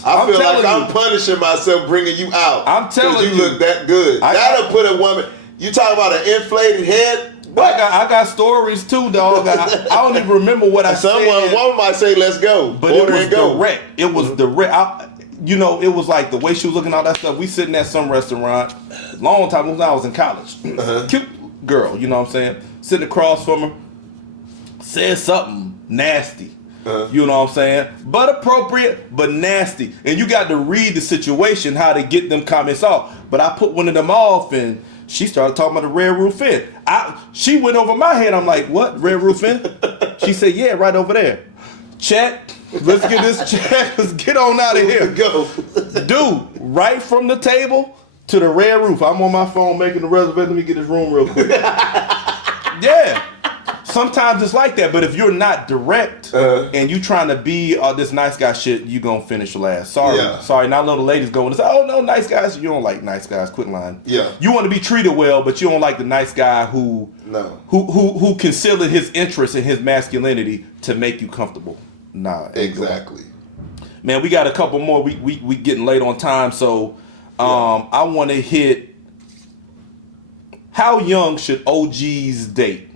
I feel like telling I'm you. punishing myself bringing you out. I'm telling 'Cause you you. look that good. That'll put a woman. You talk about an inflated head. I got stories too, dog. I don't even remember what I said. One might say, "Let's go," But order it was and go. direct. It was direct. It was like the way she was looking at all that stuff. We sitting at some restaurant, long time when I was in college. Cute girl, you know what I'm saying? Sitting across from her, said something nasty. You know what I'm saying? But appropriate, but nasty. And you got to read the situation, how to get them comments off. But I put one of them off, and she started talking about the Red Roof Inn. She went over my head. I'm like, what? Red Roof Inn? She said, yeah, right over there. Check. Let's get this check. Let's get on out of here. Go. Dude, right from the table to the Red Roof. I'm on my phone making the reservation. Let me get this room real quick. Yeah. Sometimes it's like that, but if you're not direct and you trying to be this nice guy shit, you gonna finish last. Sorry. Now little ladies go and say, oh no, nice guys. You don't like nice guys. Quit lying. Yeah. You want to be treated well, but you don't like the nice guy who concealing his interest in his masculinity to make you comfortable. Nah. Exactly. Man, we got a couple more. We getting late on time, so I want to hit. How young should OGs date?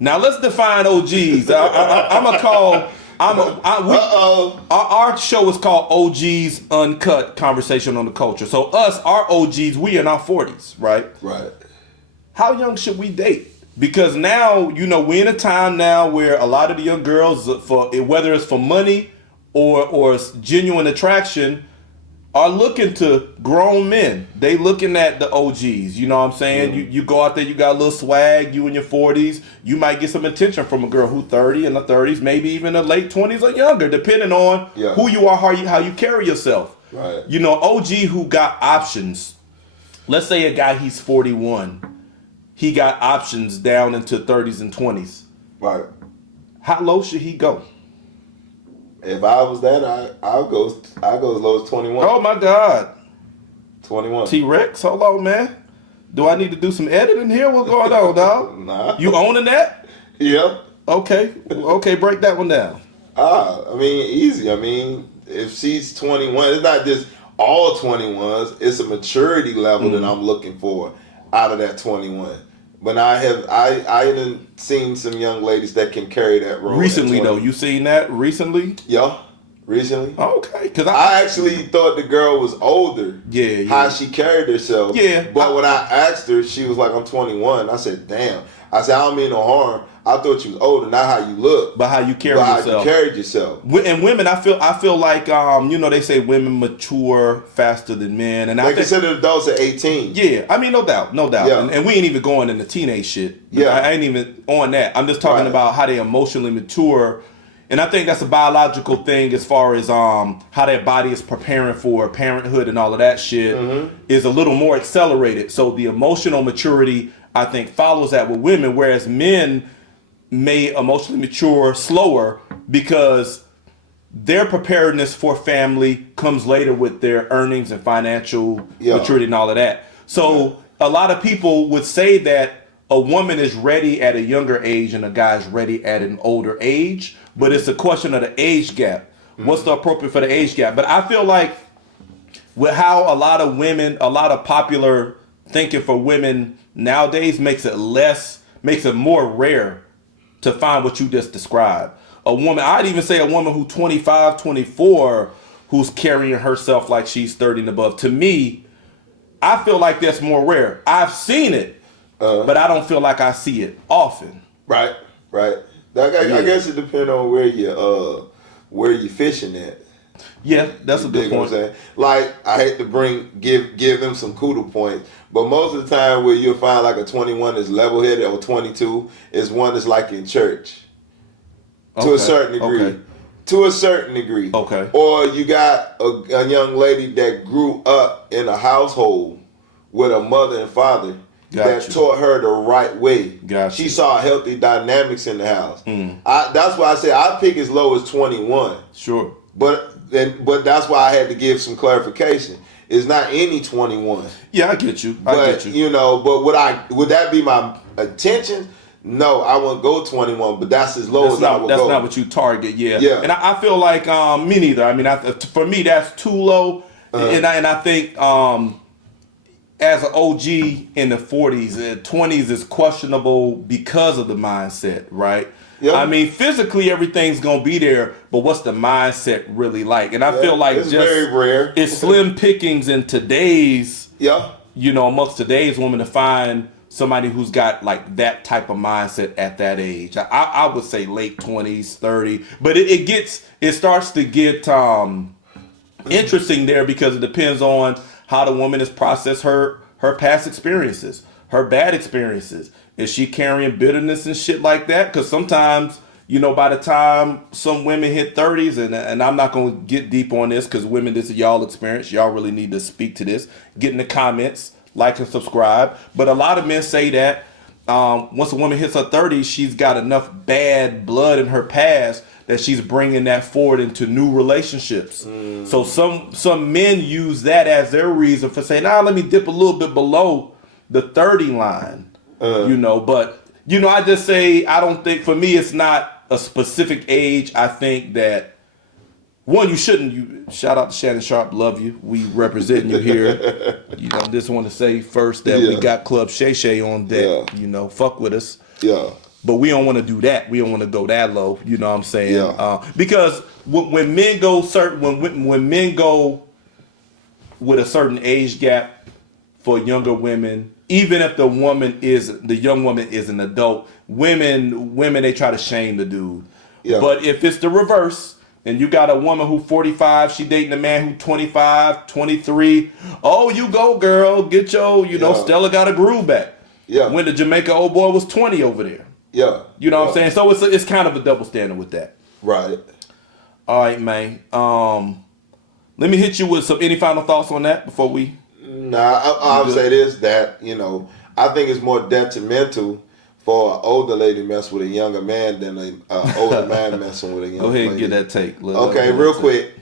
Now let's define OGs. I'm gonna call Our show is called OG's Uncut Conversation on the Culture. So our OGs, we in our 40s, right? Right. How young should we date? Because now, we're in a time now where a lot of the young girls, for whether it's for money or it's genuine attraction, are looking to grown men. They looking at the OGs. You know what I'm saying? Mm-hmm. You go out there, you got a little swag, you in your 40s, you might get some attention from a girl who's 30 in the 30s, maybe even the late 20s or younger, depending on who you are, how you carry yourself. Right. OG who got options. Let's say a guy, he's 41. He got options down into 30s and 20s. Right. How low should he go? If I was that, I'll go as low as 21. Oh my God. 21. T-Rex, hold on, man. Do I need to do some editing here? What's going on, dog? Nah. You owning that? Yeah. Okay, break that one down. I mean, easy. I mean, if she's 21, it's not just all 21s. It's a maturity level that I'm looking for out of that 21. But I done seen some young ladies that can carry that role. Recently, though, you seen that recently? Yeah, recently. Okay, because I actually thought the girl was older. Yeah. How she carried herself. Yeah. But when I asked her, she was like, "I'm 21." I said, "Damn." I said, "I don't mean no harm. I thought you was older, not how you look, but how you carry yourself. How you carried yourself." And women, I feel like they say women mature faster than men, and they consider adults at 18. Yeah, I mean, no doubt. Yeah. And we ain't even going into teenage shit. Yeah, I ain't even on that. I'm just talking about how they emotionally mature, and I think that's a biological thing as far as how their body is preparing for parenthood and all of that shit is a little more accelerated. So the emotional maturity, I think, follows that with women, whereas men may emotionally mature slower because their preparedness for family comes later with their earnings and financial maturity and all of that. So a lot of people would say that a woman is ready at a younger age and a guy's ready at an older age, but it's a question of the age gap. What's the appropriate for the age gap? But I feel like with how a lot of popular thinking for women nowadays makes it more rare to find what you just described. A woman, I'd even say a woman who's 25, 24, who's carrying herself like she's 30 and above. To me, I feel like that's more rare. I've seen it, but I don't feel like I see it often. Right. I guess it depends on where you fishing at. Yeah, that's a good point. What I'm saying? Like, I hate to give them some kudo points, but most of the time where you'll find like a 21 is level-headed or 22 is one that's like in church. To a certain degree. Okay. To a certain degree. Okay. Or you got a young lady that grew up in a household with a mother and father that taught her the right way. She saw healthy dynamics in the house. That's why I say I pick as low as 21. Sure. But that's why I had to give some clarification. It's not any 21. Yeah, I get you. But would that be my intention? No, I wouldn't go 21, but that's as low as I would go. That's not what you target, yeah. And I feel like me neither. I mean, for me, that's too low. And I think as an OG in the 40s, 20s is questionable because of the mindset, right? Yep. I mean, physically everything's gonna be there, but what's the mindset really like? And I feel like it's very rare. It's slim pickings in today's, amongst today's women to find somebody who's got like that type of mindset at that age. I would say late 20s, 30, but it starts to get interesting there because it depends on how the woman has processed her past experiences, her bad experiences. Is she carrying bitterness and shit like that? Because sometimes, by the time some women hit 30s, and I'm not going to get deep on this because women, this is y'all experience. Y'all really need to speak to this. Get in the comments, like and subscribe. But a lot of men say that once a woman hits her 30s, she's got enough bad blood in her past that she's bringing that forward into new relationships. So some men use that as their reason for saying, let me dip a little bit below the 30 line. But I just say, I don't think, for me, it's not a specific age. I think that, one, you shouldn't, shout out to Shannon Sharp, love you. We representing you here. Just want to say first that we got Club Shay Shay on deck. Fuck with us. Yeah. But we don't want to do that. We don't want to go that low. You know what I'm saying? Yeah. Because when men go when men go with a certain age gap for younger women, even if the young woman is an adult, women they try to shame the dude. Yeah. But if it's the reverse, and you got a woman who 45, she dating a man who 25, 23, oh, you go, girl, get your, Stella got a groove back. Yeah. When the Jamaica old boy was 20 over there. Yeah. You know what I'm saying? So it's kind of a double standard with that. Right. All right, man. Let me hit you with any final thoughts on that before we... Nah, I'll say this, that, I think it's more detrimental for an older lady mess with a younger man than an older man messing with a younger lady. Go ahead and get that take. Okay, real quick.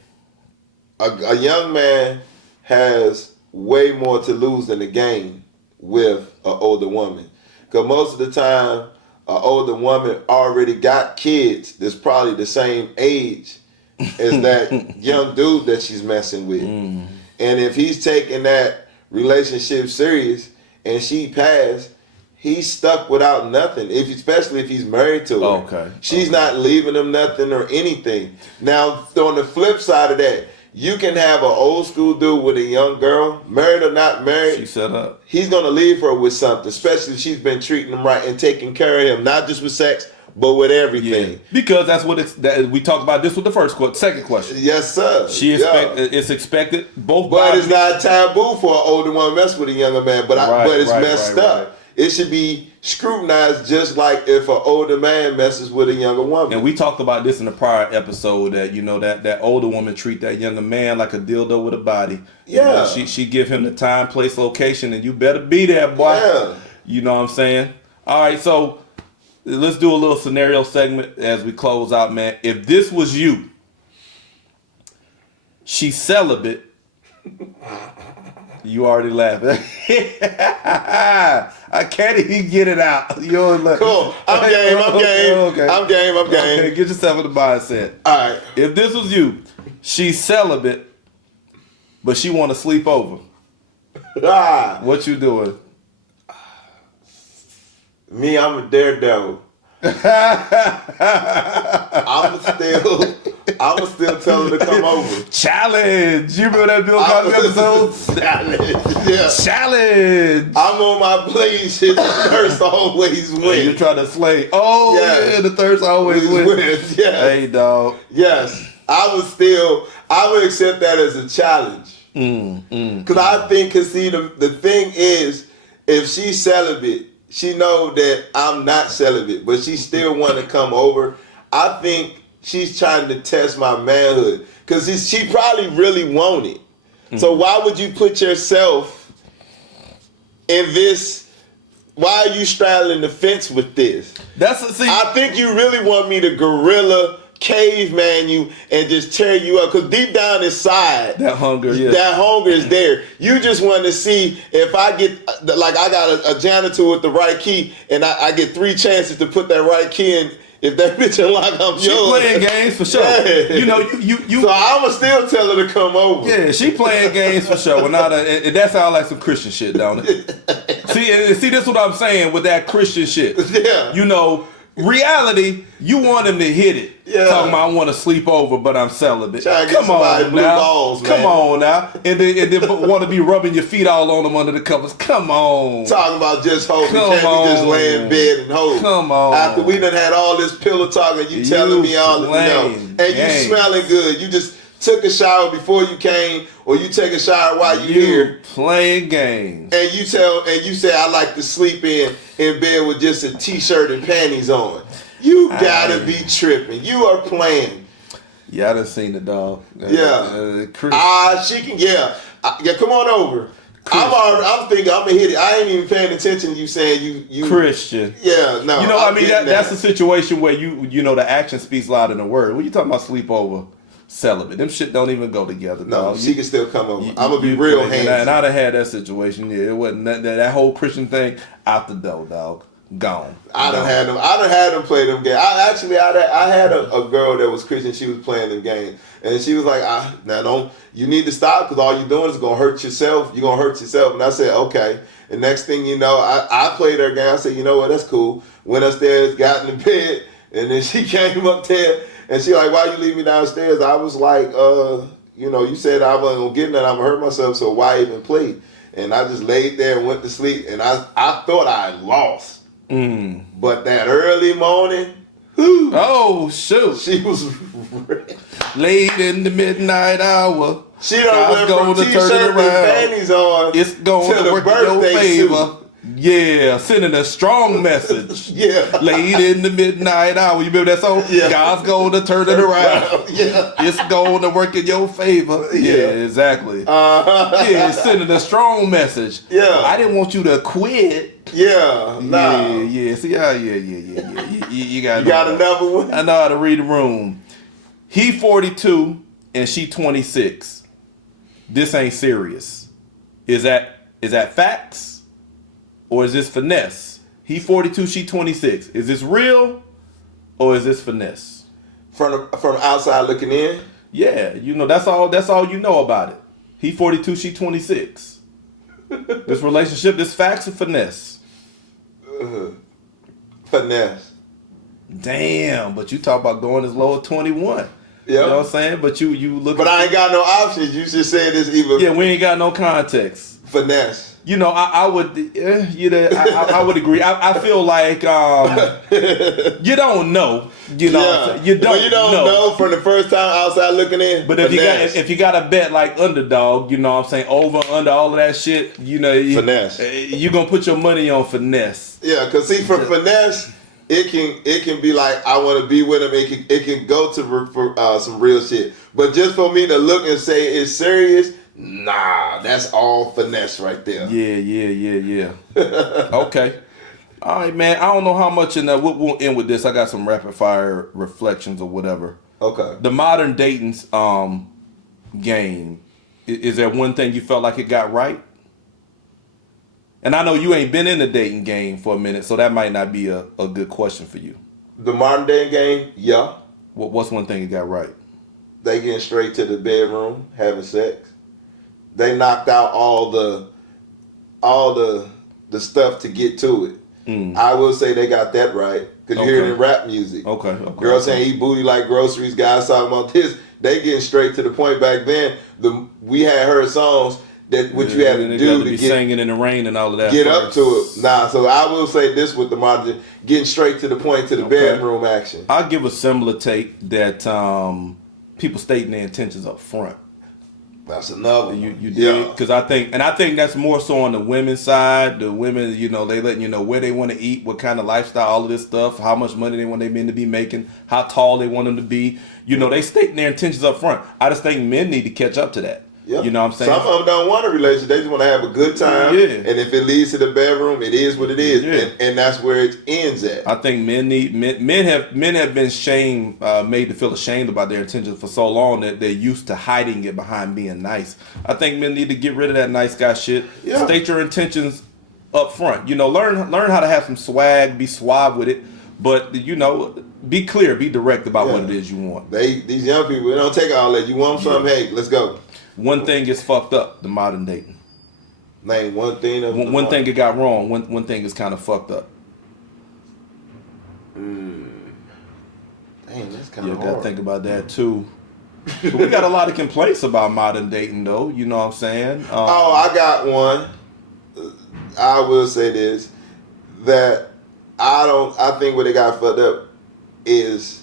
A young man has way more to lose than to gain with an older woman. Because most of the time, an older woman already got kids that's probably the same age as that young dude that she's messing with. And if he's taking that relationship serious and she passed, he's stuck without nothing. Especially if he's married to her. Okay. She's not leaving him nothing or anything. Now, on the flip side of that, you can have an old school dude with a young girl, married or not married. She set up. He's going to leave her with something, especially if she's been treating him right and taking care of him, not just with sex, but with everything. Yeah. Because that's what we talked about this with the second question. Yes, sir. It's expected both. But it's not taboo for an older woman to mess with a younger man. But it's messed up. Right. It should be scrutinized just like if an older man messes with a younger woman. And we talked about this in the prior episode that that older woman treat that younger man like a dildo with a body. Yeah. She give him the time, place, location, and you better be there, boy. Yeah. You know what I'm saying? All right, so let's do a little scenario segment as we close out, man. If this was you, she's celibate. You already laughing. I can't even get it out. Cool. I'm game. Okay. I'm game. Okay, get yourself in the mindset. All right. If this was you, she's celibate, but she want to sleep over. What you doing? Me, I'm a daredevil. I'ma still tell her to come over. Challenge. You remember that Bill Cosby episode? Challenge. Yeah. Challenge. I'm on my blaze. The thirst always wins. You're trying to slay. Oh, yes. Yeah, the thirst always wins. Yes. Hey, dog. Yes. I would accept that as a challenge. Because I think, the thing is, if she's celibate, she know that I'm not celibate, but she still want to come over. I think she's trying to test my manhood because she probably really want it. So why would you put yourself in this? Why are you straddling the fence with this? I think you really want me to gorilla caveman you and just tear you up, because deep down inside that hunger is there. You just want to see if I get, like, I got a janitor with the right key and I get 3 chances to put that right key in. If that bitch unlock, I'm yours. She playing games for sure. Yeah. You so I'ma still tell her to come over. Yeah, she playing games for sure. And that sounds like some Christian shit, don't it? See, this is what I'm saying with that Christian shit. Yeah. Reality, you want him to hit it. Yeah. Talking about I want to sleep over, but I'm celibate. Come on now. Balls, come on now. And then want to be rubbing your feet all on them under the covers. Come on. Talking about just holding. Can't we just lay in bed and hold? Come on. After we done had all this pillow talking, you telling me all, and you smelling good. You just took a shower before you came, or you take a shower while you here playing games. And you say I like to sleep in bed with just a t-shirt and panties on. You gotta be tripping. You are playing. Yeah, I done seen the dog. She can. Yeah, come on over. I'm thinking I'm gonna hit it. I ain't even paying attention to you saying you Christian. Yeah, no. That's a situation where the action speaks louder than the word. When you talking about sleepover, celibate, them shit don't even go together. No, dog. She can still come over. I'm gonna be real handsy. And I'd have had that situation. Yeah, it wasn't that whole Christian thing out the door, dog. gone. I done had them play them games. I had a girl that was Christian. She was playing them games, and she was like, "Now don't. You need to stop because all you're doing is gonna hurt yourself. You're gonna hurt yourself." And I said, "Okay." And next thing you know, I played her game. I said, "You know what? That's cool." Went upstairs, got in the bed, and then she came up there, and she like, "Why you leave me downstairs?" I was like, you said I wasn't gonna get nothing. I'm gonna hurt myself, so why even play?" And I just laid there and went to sleep, and I thought I had lost. But that early morning, oh shoot, she was late in the midnight hour. She done went from t-shirt and panties on. It's going to work in your favor. Yeah, sending a strong message. Yeah. Late in the midnight hour. You remember that song? Yeah. God's going to turn it around. Yeah. It's going to work in your favor. Yeah, exactly. Yeah, it's sending a strong message. Yeah. I didn't want you to quit. Yeah. Nah. Yeah. See, yeah. You got another one? I know how to read the room. He 42 and she 26. This ain't serious. Is that facts? Or is this finesse? He 42, she 26. Is this real? Or is this finesse? From outside looking in? Yeah, that's all you know about it. He 42, she 26. This relationship, this facts or finesse? Finesse. Damn, but you talk about going as low as 21. Yeah. You know what I'm saying? But you look. But I ain't got no options. You just said this even. Yeah, we ain't got no context. Finesse. I would, I would agree. I feel like you don't know. You don't know from the first time outside looking in. But if you got a bet like underdog, you know what I'm saying, over under all of that shit, finesse. You're gonna put your money on finesse. Yeah, cause see, for finesse, it can be like I want to be with him. It can go to some real shit. But just for me to look and say it's serious. Nah, that's all finesse right there. Yeah. Okay. All right, man. I don't know how much in that. We'll end with this. I got some rapid fire reflections or whatever. Okay. The modern dating game. Is there one thing you felt like it got right? And I know you ain't been in the dating game for a minute, so that might not be a good question for you. The modern day game, yeah. What's one thing you got right? They getting straight to the bedroom, having sex. They knocked out all the stuff to get to it. I will say they got that right because you hear it in rap music. Okay. Girls saying eat booty like groceries. Guys talking about this. They getting straight to the point. Back then, we had heard songs that what you had to do to get singing in the rain and all of that. Get up to it. Nah, so I will say this with the modern getting straight to the point, to the bedroom action. I'll give a similar take that people stating their intentions up front. That's another one. You did, because I think that's more so on the women's side. The women, they letting you know where they want to eat, what kind of lifestyle, all of this stuff, how much money they want their men to be making, how tall they want them to be. They stating their intentions up front. I just think men need to catch up to that. Yep. You know what I'm saying? Some of them don't want a relationship. They just want to have a good time. Yeah. And if it leads to the bedroom, it is what it is. Yeah. And that's where it ends at. I think men have been made to feel ashamed about their intentions for so long that they're used to hiding it behind being nice. I think men need to get rid of that nice guy shit. Yeah. State your intentions up front. Learn how to have some swag, be suave with it. But be clear, be direct about what it is you want. These young people, they don't take all that. You want something? Hey, let's go. One thing is fucked up, the modern dating. Name one thing. One thing it got wrong. One thing is kind of fucked up. Dang, that's kind of hard. You gotta think about that too. But we got a lot of complaints about modern dating, though. You know what I'm saying? I got one. I will say this: that I think what they got fucked up is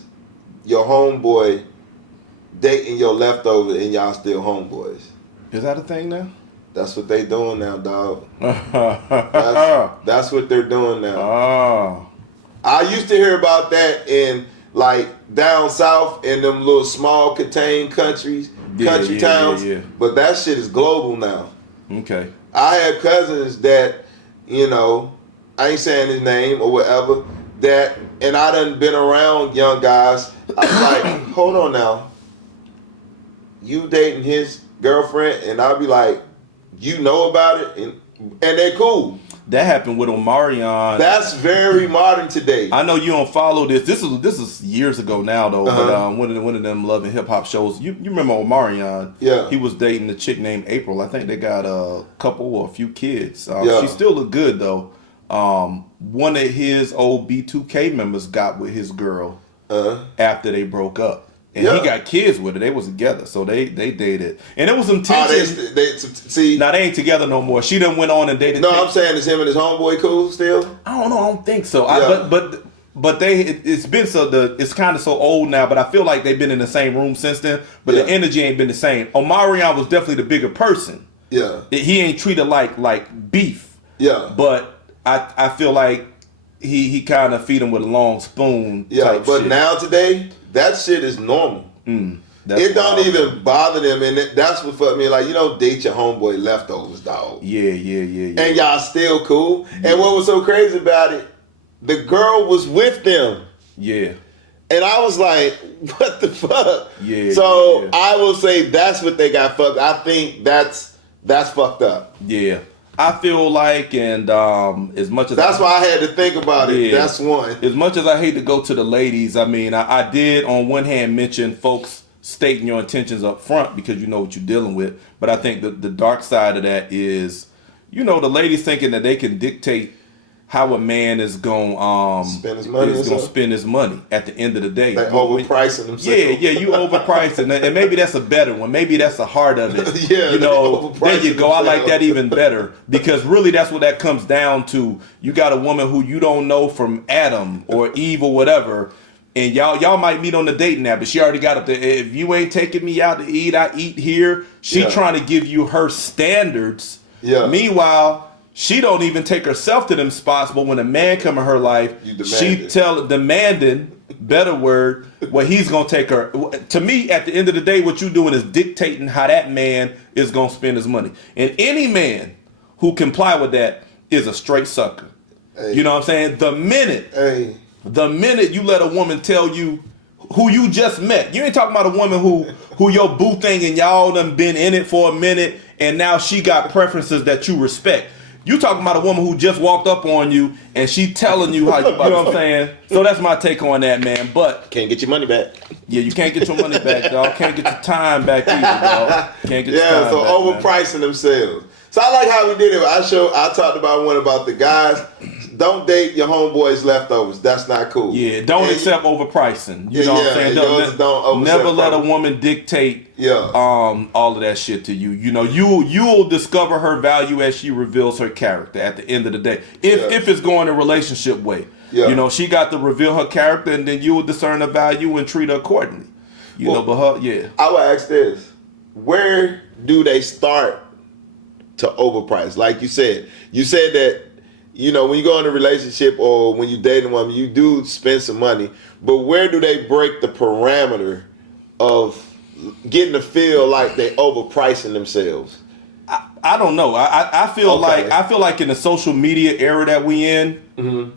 your homeboy dating your leftover and y'all still homeboys. Is that a thing now? That's what they doing now, dog. That's what they're doing now. Oh. I used to hear about that in like down south in them little small contained countries, country towns. Yeah. But that shit is global now. Okay. I had cousins that, I ain't saying his name or whatever, and I done been around young guys. I was like, hold on now. You dating his girlfriend, and I'll be like, you know about it, and they're cool. That happened with Omarion. That's very modern today. I know you don't follow this. This is years ago now though. But one of them Love and Hip Hop shows. You remember Omarion? Yeah. He was dating a chick named April. I think they got a couple or a few kids. Yeah. She still look good though. One of his old B2K members got with his girl after they broke up. And he got kids with her. They was together, so they dated. And it was some tension. See, they ain't together no more. She done went on and dated. No, I'm saying is him and his homeboy cool still? I don't know. I don't think so. But it's been it's kind of so old now. But I feel like they've been in the same room since then. But the energy ain't been the same. Omarion was definitely the bigger person. Yeah, he ain't treated like beef. Yeah, but I feel like he kind of feed him with a long spoon. Yeah, but shit. Now today. That shit is normal. It don't even bother them, and that's what fucked me. Like, you don't date your homeboy leftovers, dog. Yeah. And y'all still cool. And what was so crazy about it, the girl was with them. Yeah. And I was like, what the fuck? Yeah. So I will say that's what they got fucked. I think that's fucked up. Yeah. I feel like, and as much as that's why I had to think about it. That's one. As much as I hate to go to the ladies, I mean, I did on one hand mention folks stating your intentions up front because you know what you're dealing with. But I think the dark side of that is, the ladies thinking that they can dictate how a man is going to spend his money at the end of the day. They overpricing themselves. Yeah, you overpricing, and maybe that's a better one. Maybe that's the heart of it. There you go. Themselves. I like that even better because really that's what that comes down to. You got a woman who you don't know from Adam or Eve or whatever, and y'all might meet on the dating app, but she already got up there. If you ain't taking me out to eat, I eat here. She trying to give you her standards. Yeah. Meanwhile, she don't even take herself to them spots, but when a man come in her life, she demanding, better word, well, he's gonna take her. To me, at the end of the day, what you doing is dictating how that man is gonna spend his money. And any man who comply with that is a straight sucker. Hey. You know what I'm saying? The minute you let a woman tell you who you just met, you ain't talking about a woman who your boo thing and y'all done been in it for a minute and now she got preferences that you respect. You talking about a woman who just walked up on you and she telling you how you know what I'm saying? So that's my take on that, man. But can't get your money back. Yeah, you can't get your money back, dog. Can't get your time back either, dog. Can't get your time back. Overpricing themselves. So I like how we did it. I talked about one about the guys. Don't date your homeboys leftovers. That's not cool. Yeah, don't accept overpricing. You know what I'm saying? Never let a woman dictate all of that shit to you. You'll discover her value as she reveals her character at the end of the day. If it's going a relationship way. Yeah. She got to reveal her character and then you will discern her value and treat her accordingly. I would ask this. Where do they start to overprice? Like you said that when you go in a relationship or when you date a woman, you do spend some money. But where do they break the parameter of getting to feel like they overpricing themselves? I don't know. I feel like in the social media era that we in,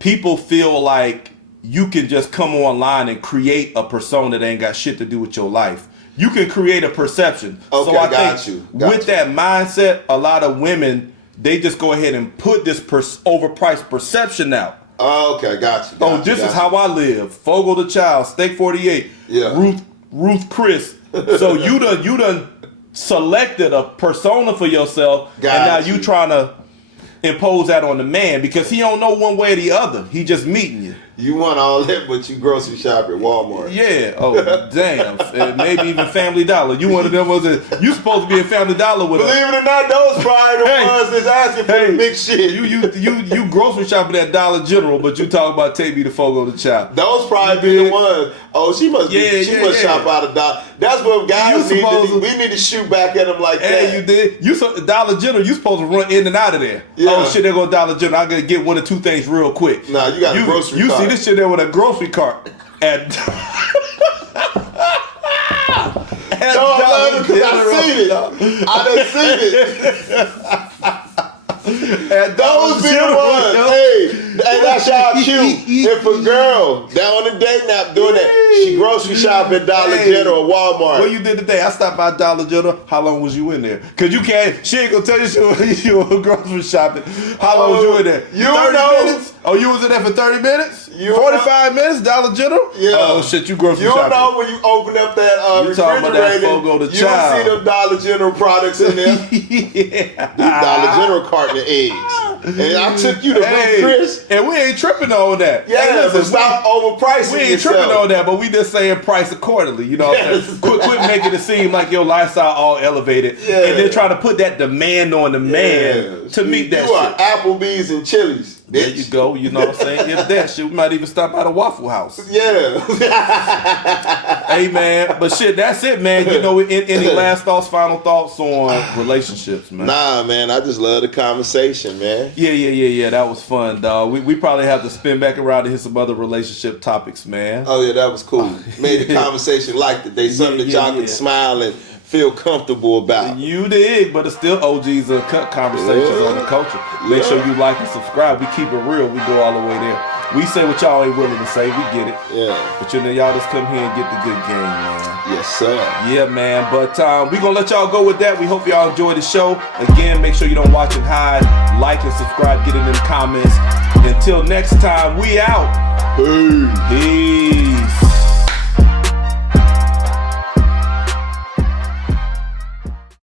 people feel like you can just come online and create a persona that ain't got shit to do with your life. You can create a perception. Okay, so I think with that mindset, a lot of women, they just go ahead and put this overpriced perception out. Okay, got you. This is how I live. Fogle the Child, Steak 48, Ruth Chris. So you done selected a persona for yourself, and now you trying to impose that on the man because he don't know one way or the other. He just meeting you. You want all that, but you grocery shop at Walmart. Yeah. Oh, damn. Maybe even Family Dollar. You one of them you supposed to be in Family Dollar with Believe it or not, those probably the ones that's asking for the big shit. You grocery shopping at Dollar General, but you talk about take me to Fogo the Child. Those probably be the ones. Oh, she must shop out of Dollar. That's what guys need to do. We need to shoot back at them like that. You did. Dollar General, you supposed to run in and out of there. Yeah. Oh shit, there go Dollar General. I gotta get one or two things real quick. Nah, you got a grocery cart. See this shit there with a grocery cart at I seen it. I done seen it. And those be the ones. Hey, that's Cash out cute. If a girl that on the date nap doing that, she grocery shop at Dollar General or Walmart. What you did today? I stopped by Dollar General. How long was you in there? Cause you can't. She ain't gonna tell you were grocery shopping. How long was you in there? You 30 know. minutes? Oh, you was in there for 30 minutes? You 45 minutes? Dollar General? Yeah. Oh shit, you grocery You shopping. know when you open up that You talking about that refrigerator, Fogo the you Child. see them Dollar General products in there. Yeah. Dollar General carton of eggs. And I took you to Hey, Chris. and we ain't tripping on that. Yeah, Hey, listen, but stop overpricing we ain't yourself. tripping on that, but we just saying price accordingly. You know what I'm saying? Quit making it seem like your lifestyle all elevated, Yeah. and then try to put that demand on the man to meet that you are shit. Applebee's and Chili's. There you go. You know what I'm saying? If that shit, we might even stop by the Waffle House. Yeah. Hey man, but shit, that's it, man. You know, any last thoughts, final thoughts on relationships, man? Nah, man, I just love the conversation, man. Yeah. That was fun, dog. We probably have to spin back around to hit some other relationship topics, man. Oh yeah, that was cool. Made the conversation like today, something that y'all can smile and feel comfortable about. You dig, but it's still OG's Uncut Conversations on the culture. Make sure you like and subscribe. We keep it real. We go all the way there. We say what y'all ain't willing to say. We get it. Yeah. But you know, y'all just come here and get the good game, man. Yes, sir. Yeah, man. But we gonna let y'all go with that. We hope y'all enjoy the show. Again, make sure you don't watch and hide. Like and subscribe. Get it in the comments. Until next time, we out. Hey. Peace.